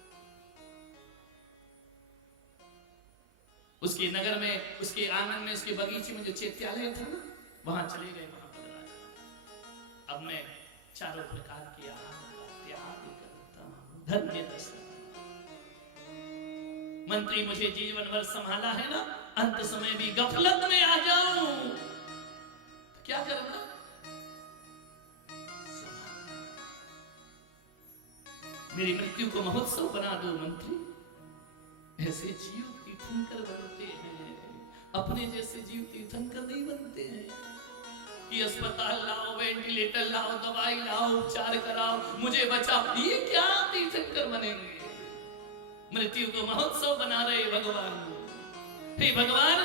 उसके नगर में, उसके आंगन में, उसके बगीचे में जो चैत्यालय था ना, वहां चले गए महाबल राजा। अब मैं चारों प्रकार के आहार का त्याग करता हूं। धन्य दशरथ मंत्री, मुझे जीवन भर संभाला है ना, अंत समय भी गफलत में आ जाऊं तो क्या करना? मेरी मृत्यु को महोत्सव बना दो मंत्री। ऐसे जीव तीर्थंकर बनते हैं, अपने जैसे जीव तीर्थंकर नहीं बनते हैं कि अस्पताल लाओ, वेंटिलेटर लाओ, दवाई लाओ, उपचार कराओ, मुझे बचाओ। ये क्या तीर्थंकर बनेंगे? मृत्यु को महोत्सव बना रहे भगवान। हे भगवान,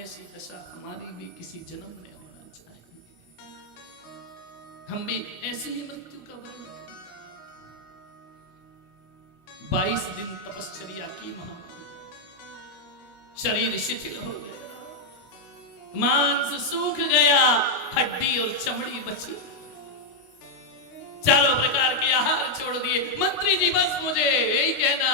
ऐसी दशा हमारी भी किसी जन्म में होना चाहिए। हम भी ऐसी ही मृत्यु का वर्ण करें। 22 दिन तपश्चर्या की महामारी, शरीर शिथिल हो गया, मांस सूख गया, हड्डी और चमड़ी बची, चारों प्रकार के आहार छोड़ दिए। मंत्री जी बस मुझे यही कहना,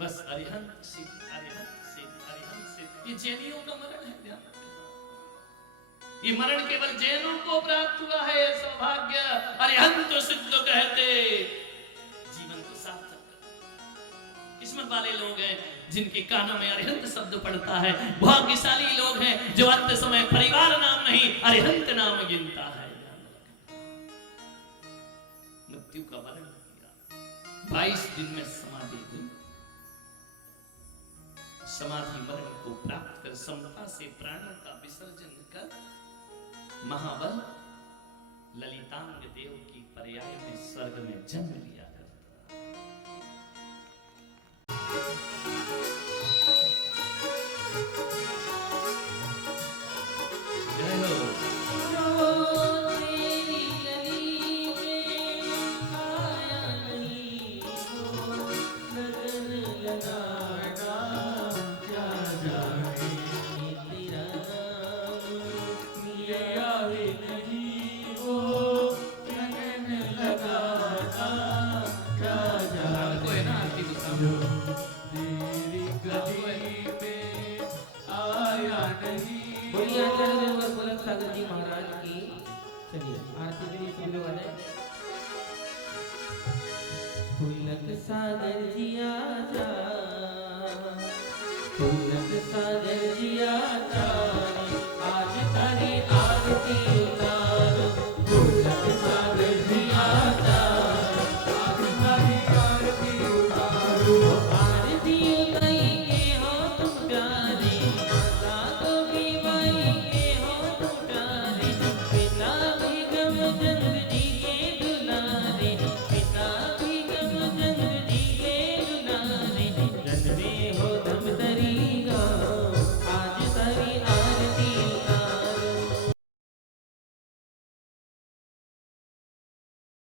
बस अरिहंत सिद्ध, अरिहंत सिद्ध, अरिहंत सिद्ध। ये जैनियों का मरण है, ध्यान रखना। ये मरण केवल जैनों को प्राप्त हुआ है, सौभाग्य। अरिहंत सिद्ध कहते जीवन को सार्थक कर। किस्मत वाले लोग हैं जिनके कानों में अरिहंत शब्द पड़ता है। भाग्यशाली लोग हैं जो अंत समय परिवार नाम नहीं अरिहंत नाम गिनता है। मृत्यु का वर्ण किया, 22 दिन में समाधि हुई। समाधि मरण को प्राप्त कर समता से प्राणों का विसर्जन कर महाबल ललितांग देव की पर्याय में स्वर्ग में जन्म लिया करता। जय हो। बोलिए आचार्य पुलक सागर जी महाराज की। चलिए आरती के लिए सभी लोग आ जाए। पुलक सागर जी आजा, पुलक सागर जी आजा, आज तारी आरती उतारो। पुलक सागर जी आजा, आज तारी आरती उतारो। आरती उताई के हो तुम प्यारी, सातों की बाई के हो तुम प्यारी, पिता भी गम जन